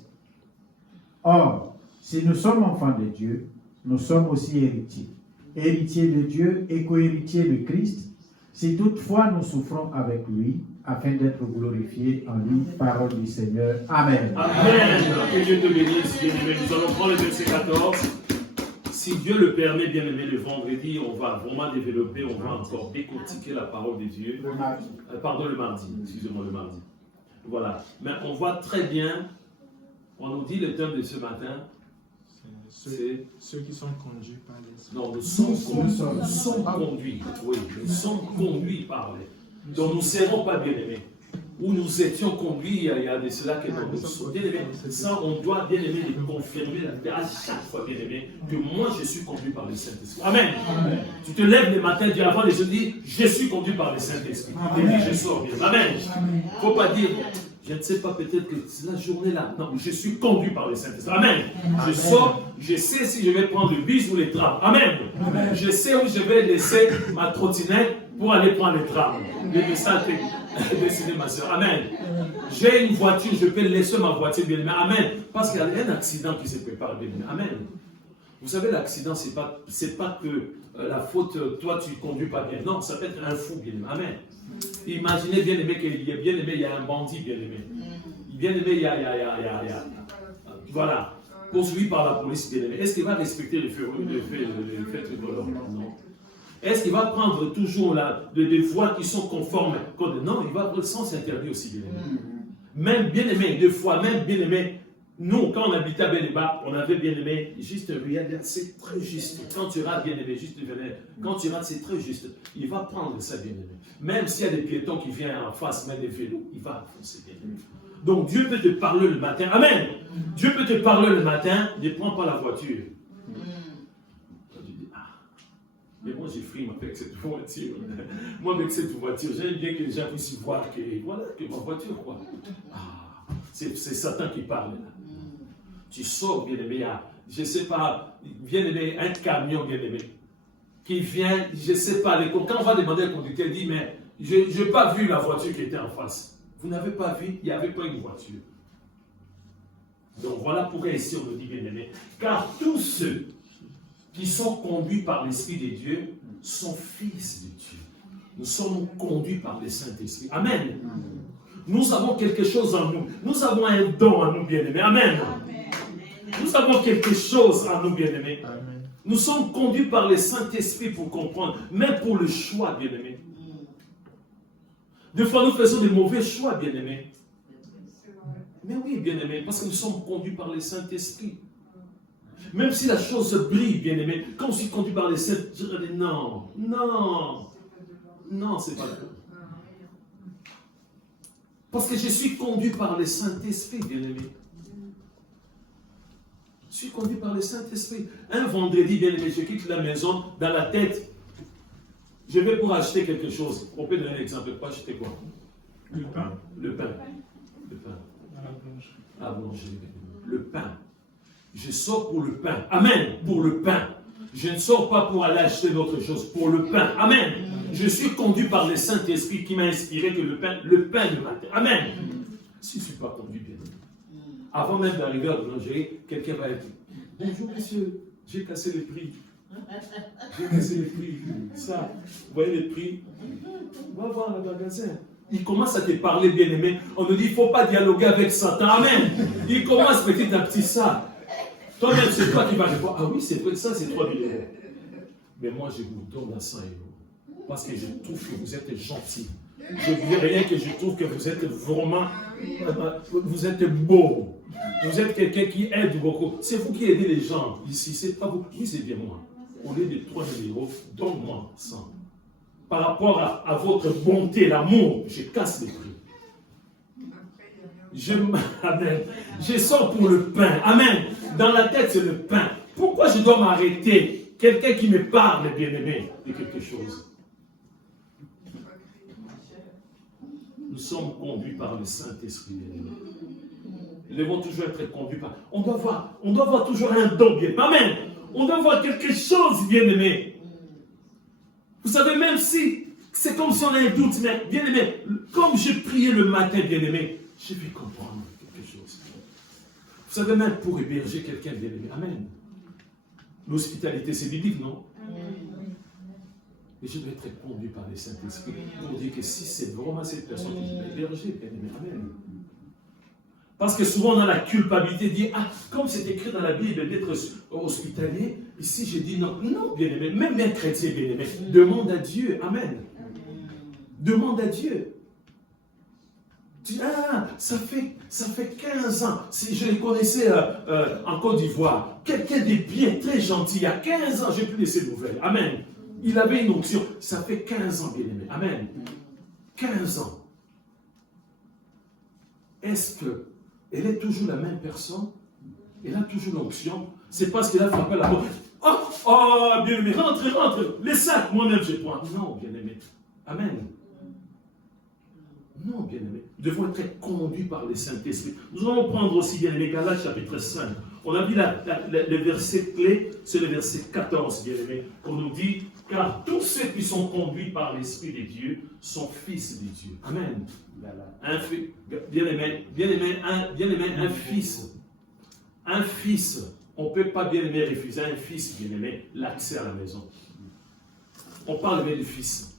Or, si nous sommes enfants de Dieu, nous sommes aussi héritiers. Héritiers de Dieu et co-héritiers de Christ, si toutefois nous souffrons avec lui, afin d'être glorifiés en lui. Parole du Seigneur. Amen. Amen. Que Dieu te bénisse, bien-aimé. Nous allons prendre le verset 14. Si Dieu le permet, bien-aimé, le vendredi, on va vraiment développer, on va encore décortiquer la parole de Dieu. Le mardi. Le mardi, excusez-moi, le mardi. Voilà. Mais on voit très bien, on nous dit le thème de ce matin, c'est ceux qui sont conduits par l'esprit. Non, nous sommes conduits. Oui, nous sommes conduits par les. Donc nous ne serons pas bien-aimés. Où nous étions conduits, il y a de cela que nous sommes bien-aimés. Ça, on doit bien-aimés les confirmer à chaque fois, bien-aimés, que moi je suis conduit par le Saint-Esprit. Amen. Amen. Tu te lèves le matin, tu avant les jeunes, dis, je suis conduit par le Saint-Esprit. Et puis je sors bien. Amen. Il ne faut pas dire, je ne sais pas, peut-être que c'est la journée-là. Non, je suis conduit par le Saint-Esprit. Amen. Je sors, je sais si je vais prendre le bus ou les trams. Amen. Amen. Je sais où je vais laisser ma trottinette pour aller prendre les trams. Le message est décidé, ma soeur. Amen. J'ai une voiture, je peux laisser ma voiture, bien aimé. Amen. Parce qu'il y a un accident qui se prépare, bien aimé. Amen. Vous savez, l'accident, c'est pas que la faute, toi, tu ne conduis pas bien. Non, ça peut être un fou, bien aimé. Amen. Imaginez, bien aimé, il y a un bandit, bien aimé. Bien aimé, il y a voilà, poursuivi par la police, bien aimé. Est-ce qu'il va respecter le fait tricolore? Non. Est-ce qu'il va prendre toujours des voies qui sont conformes? Non, il va prendre le sens interdit aussi, bien aimé. Même bien aimé, deux fois, même bien aimé. Nous, quand on habitait à Bénéba, on avait bien aimé, juste regarde, c'est très juste. Quand tu rates bien aimé, juste quand tu rates, c'est très juste. Il va prendre ça bien aimé. Même s'il y a des piétons qui viennent en face, même des vélos, il va foncer bien aimé. Donc Dieu peut te parler le matin. Amen. Dieu peut te parler le matin, ne prends pas la voiture. Mais moi, j'ai frime avec cette voiture. Moi, avec cette voiture, j'aime bien que les gens puissent voir que, voilà, que ma voiture, quoi. C'est Satan qui parle là. Tu sors, bien-aimé, je ne sais pas, bien-aimé, un camion, bien-aimé. qui vient, je ne sais pas, quand on va demander au conducteur, il dit, mais je n'ai pas vu la voiture qui était en face. Vous n'avez pas vu, il n'y avait pas une voiture. Donc voilà pourquoi ici on nous dit, bien aimé, car tous ceux qui sont conduits par l'Esprit de Dieu sont fils de Dieu. Nous sommes conduits par le Saint-Esprit. Amen. Nous avons quelque chose en nous. Nous avons un don en nous, bien-aimés. Amen. Nous avons quelque chose en nous, bien-aimés. Nous sommes conduits par le Saint-Esprit pour comprendre, même pour le choix, bien-aimés. Des fois, nous faisons des mauvais choix, bien-aimés. Mais oui, bien-aimés, parce que nous sommes conduits par le Saint-Esprit. Même si la chose brille, bien-aimés, quand je suis conduit par le Saint-Esprit, non, c'est pas le cas. Parce que je suis conduit par le Saint-Esprit, bien-aimé. Je suis conduit par le Saint-Esprit. Un vendredi, bien-aimé, je quitte la maison, dans la tête, je vais pour acheter quelque chose. On peut donner un exemple. Pas acheter quoi? Le pain. Le pain. Le pain. À la boulangerie. Le pain. Je sors pour le pain. Amen. Pour le pain. Je ne sors pas pour aller acheter d'autres choses. Pour le pain. Amen. Je suis conduit par le Saint-Esprit qui m'a inspiré que le pain du matin. Amen. Si je ne suis pas conduit, bien. Avant même d'arriver à la boulangerie, quelqu'un va dire, bonjour monsieur, j'ai cassé les prix. J'ai cassé les prix. Ça, vous voyez les prix? Va voir le magasin. Il commence à te parler, bien-aimé. On nous dit, il ne faut pas dialoguer avec Satan. Amen. Il commence petit à petit ça. Toi-même, c'est toi qui vas répondre. Ah oui, c'est vrai, ça, c'est 3 000 €. Mais moi, je vous donne à 100 €. Parce que je trouve que vous êtes gentil. Je ne dis rien que je trouve que vous êtes vraiment, vous êtes beau. Vous êtes quelqu'un qui aide beaucoup. C'est vous qui aidez les gens ici, c'est pas vous. Oui, c'est bien moi. Au lieu de 3 000 €, donne-moi 100. Par rapport à votre bonté, l'amour, je casse les prix. Amen. Je sors pour le pain. Amen. Dans la tête, c'est le pain. Pourquoi je dois m'arrêter? Quelqu'un qui me parle, bien-aimé, de quelque chose. Nous sommes conduits par le Saint-Esprit. Nous devons toujours être conduits par... On doit voir toujours un don, bien. Amen. On doit voir quelque chose, bien-aimé. Vous savez, même si c'est comme si on a un doute, mais bien-aimé, comme j'ai prié le matin, bien-aimé, je vais comprendre quelque chose. Vous savez, même pour héberger quelqu'un, bien-aimé, amen. L'hospitalité, c'est biblique, non? Et je dois être conduit par le Saint-Esprit pour dire que si c'est vraiment cette personne que je dois héberger, bien-aimé, amen. Parce que souvent on a la culpabilité de dire, ah, comme c'est écrit dans la Bible d'être hospitalier, ici j'ai dit non, non, bien-aimé, même un chrétien, bien-aimé, demande à Dieu, amen. Demande à Dieu. Tu dis, ah, ça fait 15 ans, si je les connaissais en Côte d'Ivoire, quelqu'un de bien, très gentil, il y a 15 ans, j'ai pu laisser de nouvelles, amen. Il avait une onction, ça fait 15 ans, bien-aimé, amen. 15 ans. Est-ce qu'elle est toujours la même personne? Elle a toujours l'onction? C'est parce qu'elle a frappé la porte. Oh, bien-aimé, rentre, les sacs, moi-même je prends. Non, bien-aimé, amen. Non, bien-aimé. Nous devons être conduits par le Saint-Esprit. Nous allons prendre aussi, bien-aimé, Galates chapitre 5. On a vu le verset clé, c'est le verset 14, bien-aimé, qu'on nous dit, car tous ceux qui sont conduits par l'Esprit de Dieu sont fils de Dieu. Amen. Bien-aimé, un fils. Un fils, on ne peut pas, bien-aimé, refuser à un fils, bien-aimé, l'accès à la maison. On parle bien de fils.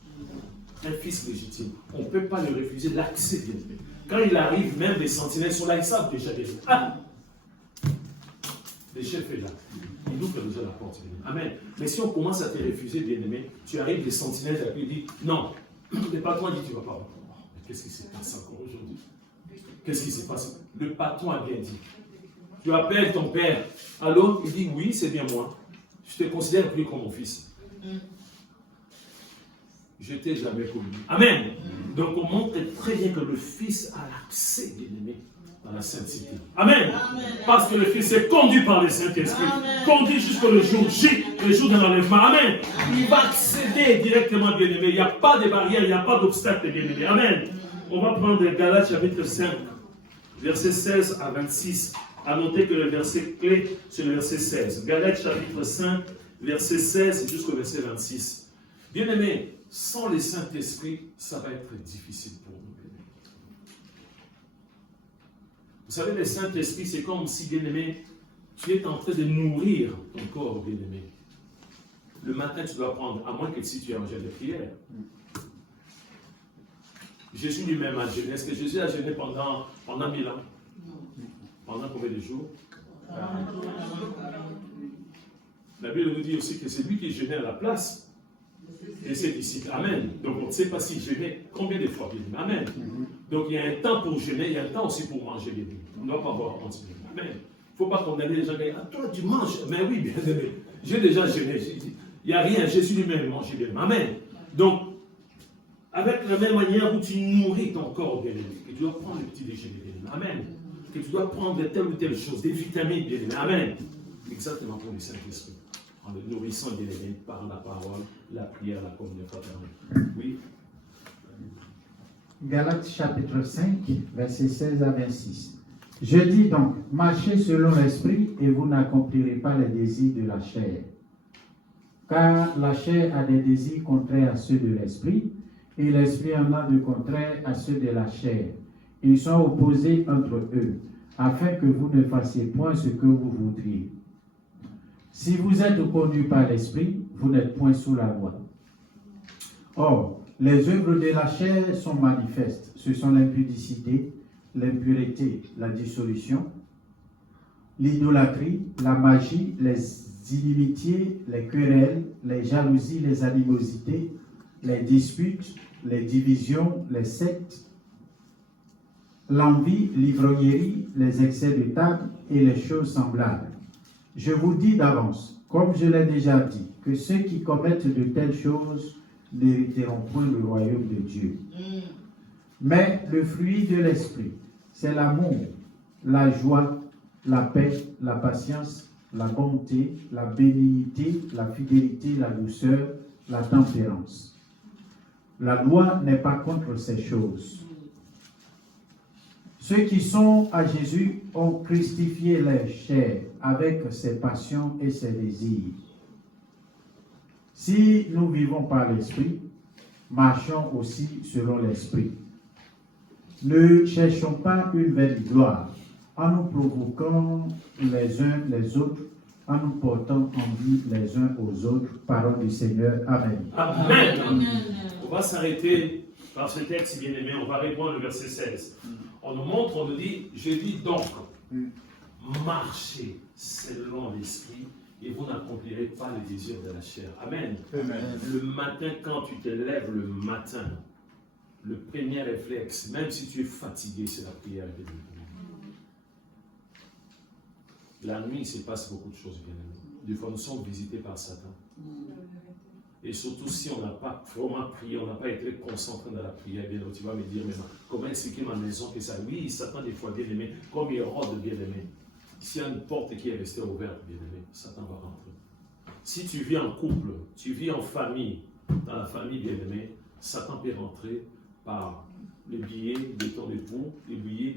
Un fils légitime. On ne peut pas le refuser l'accès, bien-aimé. Quand il arrive, même les sentinelles sont là, ils savent déjà. Ah! Le chef est là. Il ouvre déjà la porte. Amen. Mais si on commence à te refuser, bien-aimé, tu arrives, les sentinelles, et puis il dit, non, le patron dit, tu ne vas pas rentrer. Qu'est-ce qui s'est passé encore aujourd'hui? Qu'est-ce qui s'est passé? Le patron a bien dit. Tu appelles ton père. Alors, il dit, oui, c'est bien moi. Je te considère plus comme mon fils. Je t'ai jamais connu. Amen. Donc, on montre très bien que le fils a l'accès, bien-aimé, dans la sainteté. Amen. Parce que le fils est conduit par le Saint-Esprit. Conduit jusqu'au jour J, le jour de l'enlèvement. Amen. Il va accéder directement, bien-aimé. Il n'y a pas de barrière, il n'y a pas d'obstacle, bien-aimé. Amen. On va prendre Galates chapitre 5, versets 16 à 26. À noter que le verset clé, c'est le verset 16. Galates chapitre 5, verset 16 jusqu'au verset 26. Bien-aimés, sans le Saint-Esprit, ça va être difficile pour nous. Bien-aimés. Vous savez, le Saint-Esprit, c'est comme si, bien-aimé, tu es en train de nourrir ton corps, bien-aimé. Le matin, tu dois prendre, à moins que si tu es en jeûne de prière. Jésus lui-même a jeûné. Est-ce que Jésus a jeûné pendant 1000 ans? Pendant combien de jours? La Bible nous dit aussi que c'est lui qui jeûnait à la place de ses disciples. Amen. Donc on ne sait pas s'il jeûnait combien de fois. Bien. Amen. Donc il y a un temps pour jeûner, il y a un temps aussi pour manger. Bien. On ne doit pas avoir honte. Amen. Il ne faut pas condamner les gens qui disent, ah, toi tu manges. Mais oui, bien aimé. J'ai déjà jeûné. Il n'y a rien. Jésus lui-même mangeait bien. Amen. Donc, avec la même manière où tu nourris ton corps, bien aimé, que tu dois prendre le petit déjeuner, bien aimé. Amen. Que tu dois prendre telle ou telle chose, des vitamines, bien aimé. Amen. Exactement pour le Saint-Esprit. En le nourrissant, bien aimé, par la parole, la prière, la communion fraternelle. Oui. Galates chapitre 5, versets 16 à 26. Je dis donc, marchez selon l'esprit et vous n'accomplirez pas les désirs de la chair. Car la chair a des désirs contraires à ceux de l'esprit, et l'esprit en a de contraires à ceux de la chair. Ils sont opposés entre eux, afin que vous ne fassiez point ce que vous voudriez. Si vous êtes conduits par l'esprit, vous n'êtes point sous la loi. Or, les œuvres de la chair sont manifestes. Ce sont l'impudicité, l'impureté, la dissolution, l'idolâtrie, la magie, les inimitiés, les querelles, les jalousies, les animosités, les disputes, les divisions, les sectes, l'envie, l'ivrognerie, les excès de table et les choses semblables. Je vous dis d'avance, comme je l'ai déjà dit, que ceux qui commettent de telles choses n'hériteront point le royaume de Dieu. Mais le fruit de l'esprit, c'est l'amour, la joie, la paix, la patience, la bonté, la bénignité, la fidélité, la douceur, la tempérance. La loi n'est pas contre ces choses. Ceux qui sont à Jésus ont crucifié leur chair avec ses passions et ses désirs. Si nous vivons par l'Esprit, marchons aussi selon l'Esprit. Ne cherchons pas une vaine gloire en nous provoquant les uns les autres, en nous portant envie les uns aux autres. Parole du Seigneur. Amen. Amen. On va s'arrêter par ce texte, bien aimé. On va répondre au verset 16. On nous montre, on nous dit, je dis donc, marchez selon l'Esprit et vous n'accomplirez pas les désirs de la chair. Amen. Amen. Le matin, quand tu te lèves le matin, le premier réflexe, même si tu es fatigué, c'est la prière. La nuit, il se passe beaucoup de choses, bien aimé. Des fois, nous sommes visités par Satan. Et surtout si on n'a pas vraiment prié, on n'a pas été concentré dans la prière, bien aimé. Tu vas me dire, mais comment expliquer ma maison que ça? Oui, Satan, des fois, bien aimé, comme Hérode, bien aimé. S'il y a une porte qui est restée ouverte, bien aimé, Satan va rentrer. Si tu vis en couple, tu vis en famille, dans la famille, bien aimé, Satan peut rentrer par le billet de ton époux, le billet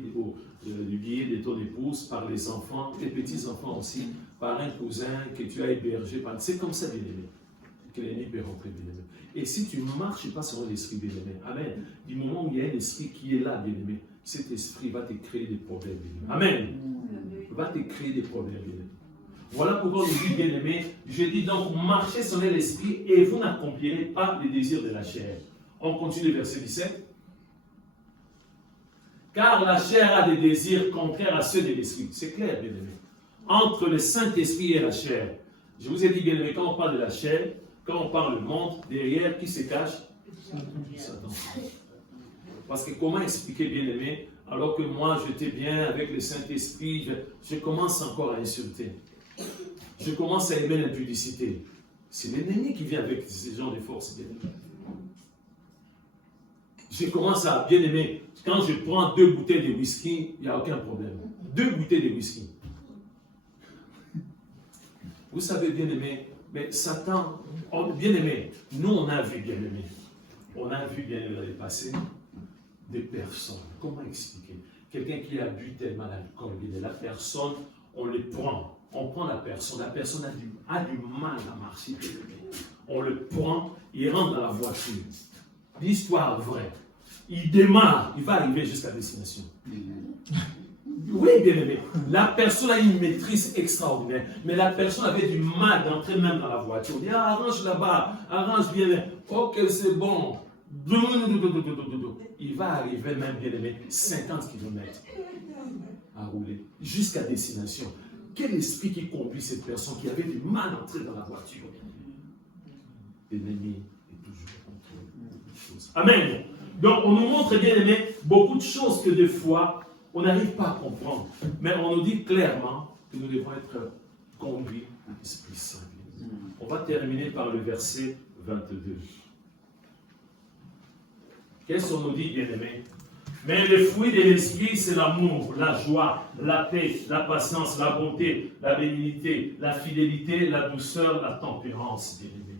de ton épouse, par les enfants, tes petits-enfants aussi, par un cousin que tu as hébergé. C'est comme ça, bien aimé, que l'ennemi peut rentrer, bien aimé. Et si tu ne marches pas selon l'esprit, bien aimé, amen, du moment où il y a un esprit qui est là, bien aimé, cet esprit va te créer des problèmes, bien aimé. Amen. Va te créer des problèmes, bien aimé. Voilà pourquoi on nous dit, bien aimé, je dis donc, marchez selon l'esprit et vous n'accomplirez pas les désirs de la chair. On continue le verset 17. Car la chair a des désirs contraires à ceux de l'esprit. C'est clair, bien aimé. Entre le Saint-Esprit et la chair. Je vous ai dit, bien aimé, quand on parle de la chair, quand on parle du monde, derrière, qui se cache? Satan. Parce que comment expliquer, bien aimé, alors que moi, j'étais bien avec le Saint-Esprit, je commence encore à insulter. Je commence à aimer l'impudicité. C'est l'ennemi qui vient avec ces genres de forces, bien aimé. Je commence à bien aimer. Quand je prends 2 bouteilles de whisky, il n'y a aucun problème. 2 bouteilles de whisky. Vous savez, bien aimé, mais Satan, bien aimé, nous on a vu, bien aimé, on a vu, bien aimé, dans le passé, des personnes, comment expliquer? Quelqu'un qui a bu tellement d'alcool, la personne, on les prend. On prend la personne a du mal à marcher. On le prend, il rentre dans la voiture. L'histoire vraie. Il démarre, il va arriver jusqu'à destination. Oui, bien aimé. La personne a une maîtrise extraordinaire, mais la personne avait du mal d'entrer même dans la voiture. Il dit, ah, arrange là-bas, arrange bien. Ok, c'est bon. Il va arriver même, bien aimé, 50 km à rouler jusqu'à destination. Quel esprit qui conduit cette personne qui avait du mal à entrer dans la voiture? L'ennemi est toujours contre beaucoup de choses. Amen. Donc, on nous montre, bien aimé, beaucoup de choses que des fois, on n'arrive pas à comprendre. Mais on nous dit clairement que nous devons être conduits par l'Esprit Saint. On va terminer par le verset 22. Qu'est-ce qu'on nous dit, bien aimé? Mais le fruit de l'Esprit, c'est l'amour, la joie, la paix, la patience, la bonté, la bénignité, la fidélité, la douceur, la tempérance, bien aimé.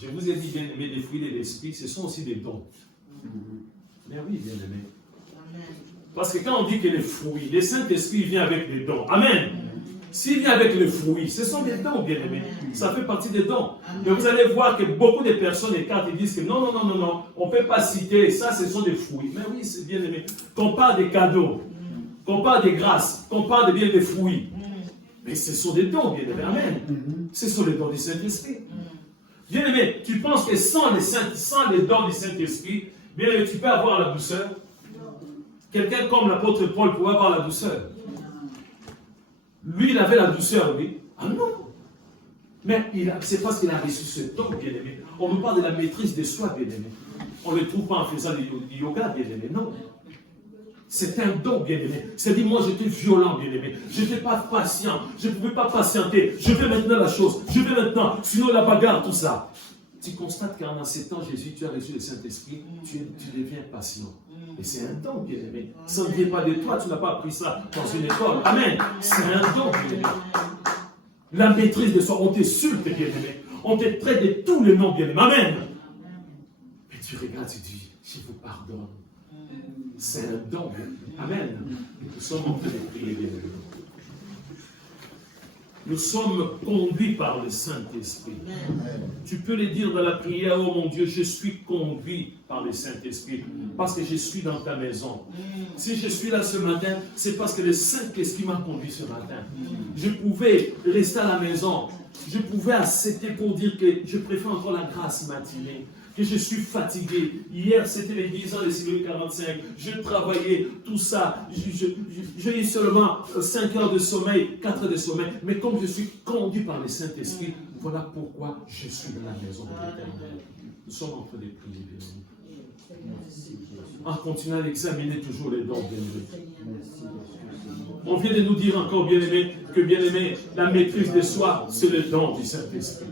Je vous ai dit, bien aimé, les fruits de l'Esprit, ce sont aussi des dons. Mais oui, bien aimé. Parce que quand on dit que les fruits, le Saint-Esprit vient avec des dons. Amen. S'il vient avec les fruits, ce sont des dons, bien aimés. Ça fait partie des dons. Mais vous allez voir que beaucoup de personnes écartent et disent que non, on ne peut pas citer, ça, ce sont des fruits. Mais oui, c'est bien aimé. Qu'on parle des cadeaux, qu'on parle des grâces, qu'on parle bien des fruits. Mais ce sont des dons, bien aimé. Amen. Ce sont les dons du Saint-Esprit. Bien aimé, tu penses que sans les dons du Saint-Esprit, bien aimé, tu peux avoir la douceur? Quelqu'un comme l'apôtre Paul pouvait avoir la douceur. Lui, il avait la douceur, lui. Ah non. Mais c'est parce qu'il a reçu ce don, bien aimé. On nous parle de la maîtrise de soi, bien aimé. On ne le trouve pas en faisant du yoga, bien aimé. Non. C'est un don, bien aimé. C'est-à-dire, moi, j'étais violent, bien aimé. Je n'étais pas patient. Je ne pouvais pas patienter. Je veux maintenant la chose. Je veux maintenant. Sinon, la bagarre, tout ça. Tu constates qu'en ces temps, Jésus, tu as reçu le Saint-Esprit. Tu deviens patient. Et c'est un don, bien aimé. Ça ne vient pas de toi, tu n'as pas appris ça dans une école. Amen. C'est un don, bien aimé. La maîtrise de soi, on t'insulte, bien aimé. On te traite de tous les noms, bien aimé. Amen. Et tu regardes, tu dis, je vous pardonne. C'est un don, bien aimé. Amen. Nous sommes en train de prier, bien aimé. Nous sommes conduits par le Saint-Esprit. Tu peux le dire dans la prière, oh mon Dieu, je suis conduit par le Saint-Esprit, parce que je suis dans ta maison. Si je suis là ce matin, c'est parce que le Saint-Esprit m'a conduit ce matin. Je pouvais rester à la maison, je pouvais accepter pour dire que je préfère encore la grâce matinée, que je suis fatigué. Hier, c'était les 10 ans de Civil 45. Je travaillais, tout ça. J'ai eu seulement 5 heures de sommeil, 4 heures de sommeil. Mais comme je suis conduit par le Saint-Esprit, voilà pourquoi je suis dans la maison de l'Éternel. Nous sommes en train de prier, bien-aimés. En continuant à examiner toujours les dons, bien-aimés. On vient de nous dire encore, bien-aimés, que, bien-aimés, la maîtrise de soi, c'est le don du Saint-Esprit.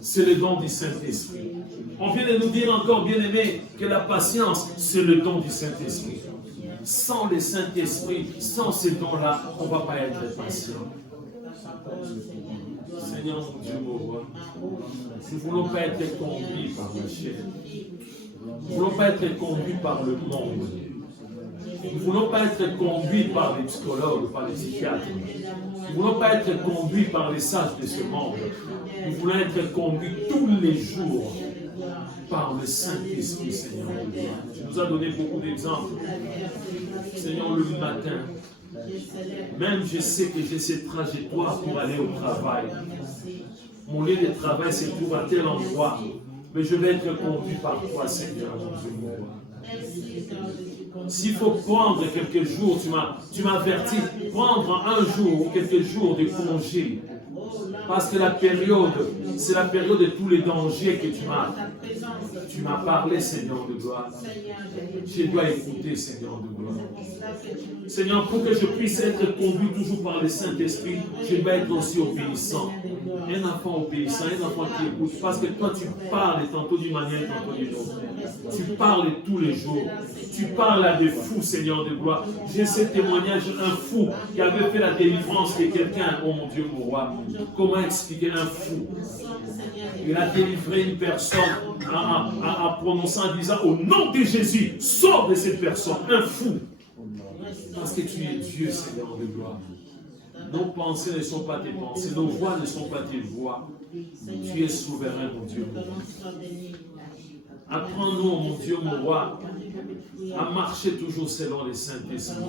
C'est le don du Saint-Esprit. On vient de nous dire encore, bien-aimés, que la patience, c'est le don du Saint-Esprit. Sans le Saint-Esprit, sans ces dons-là, on ne va pas être patient. Seigneur, mon Dieu, mon roi, nous ne voulons pas être conduits par la chair. Nous ne voulons pas être conduits par le monde. Nous ne voulons pas être conduits par les psychologues, par les psychiatres. Nous ne voulons pas être conduits par les sages de ce monde. Nous voulons être conduits tous les jours par le Saint-Esprit, Seigneur. Tu nous as donné beaucoup d'exemples. Seigneur, le matin, même je sais que j'ai cette trajectoire pour aller au travail. Mon lieu de travail se trouve à tel endroit. Mais je vais être conduit par toi, Seigneur, mon Dieu, mon roi. S'il faut prendre quelques jours, tu m'as averti, prendre un jour ou quelques jours de congé. Parce que la période, c'est la période de tous les dangers que tu m'as parlé, Seigneur de gloire. Je dois écouter, Seigneur de gloire. Seigneur, pour que je puisse être conduit toujours par le Saint-Esprit, je dois être aussi obéissant. Un enfant obéissant, un enfant qui écoute. Parce que toi, tu parles tantôt d'une manière, tantôt d'une autre. Tu parles tous les jours. Tu parles à des fous, Seigneur de gloire. J'ai ce témoignage, un fou qui avait fait la délivrance de quelqu'un, oh mon Dieu, mon roi. Comment expliquer un fou? Il a délivré une personne en prononçant, en disant, au nom de Jésus, sors de cette personne, un fou. Parce que tu es Dieu, Seigneur de gloire. Nos pensées ne sont pas tes pensées, nos voix ne sont pas tes voix. Tu es souverain, mon Dieu, mon roi. Apprends-nous, mon Dieu, mon roi, à marcher toujours selon les saints esprits.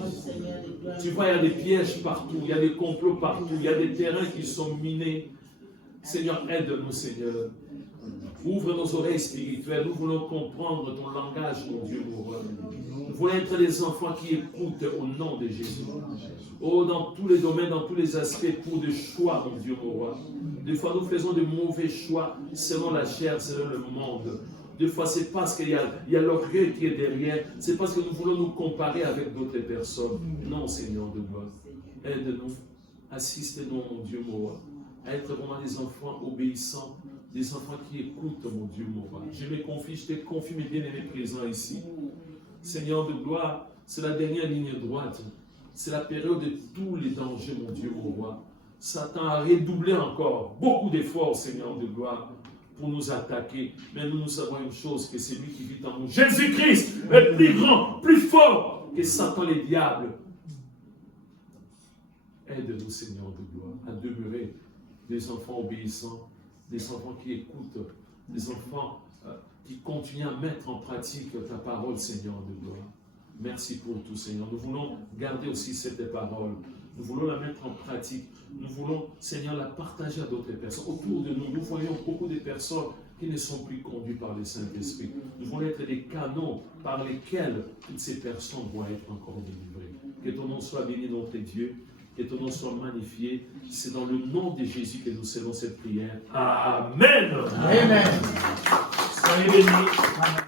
Tu vois, il y a des pièges partout, il y a des complots partout, il y a des terrains qui sont minés. Seigneur, aide-nous, Seigneur. Ouvre nos oreilles spirituelles, nous voulons comprendre ton langage, mon Dieu, mon roi. Nous voulons être des enfants qui écoutent au nom de Jésus. Oh, dans tous les domaines, dans tous les aspects, pour des choix, mon Dieu, mon roi. Des fois, nous faisons de mauvais choix selon la chair, selon le monde. Des fois, c'est parce qu'il y a l'orgueil qui est derrière. C'est parce que nous voulons nous comparer avec d'autres personnes. Non, Seigneur de gloire. Aide-nous, assiste-nous, mon Dieu, mon roi, à être vraiment des enfants obéissants, des enfants qui écoutent, mon Dieu, mon roi. Je me confie, je te confie, mes bien-aimés présents ici. Seigneur de gloire, c'est la dernière ligne droite. C'est la période de tous les dangers, mon Dieu, mon roi. Satan a redoublé encore beaucoup d'efforts, Seigneur de gloire, pour nous attaquer. Mais nous savons une chose, que c'est lui qui vit en nous. Jésus-Christ est plus grand, plus fort que Satan les diables. Aide-nous, Seigneur de gloire, à demeurer des enfants obéissants, des enfants qui écoutent, des enfants qui continuent à mettre en pratique ta parole, Seigneur de gloire. Merci pour tout, Seigneur. Nous voulons garder aussi cette parole. Nous voulons la mettre en pratique. Nous voulons, Seigneur, la partager à d'autres personnes. Autour de nous, nous voyons beaucoup de personnes qui ne sont plus conduites par le Saint-Esprit. Nous voulons être des canaux par lesquels toutes ces personnes vont être encore délivrées. Que ton nom soit béni, notre Dieu. Que ton nom soit magnifié. C'est dans le nom de Jésus que nous scellons cette prière. Amen. Amen. Soyez bénis.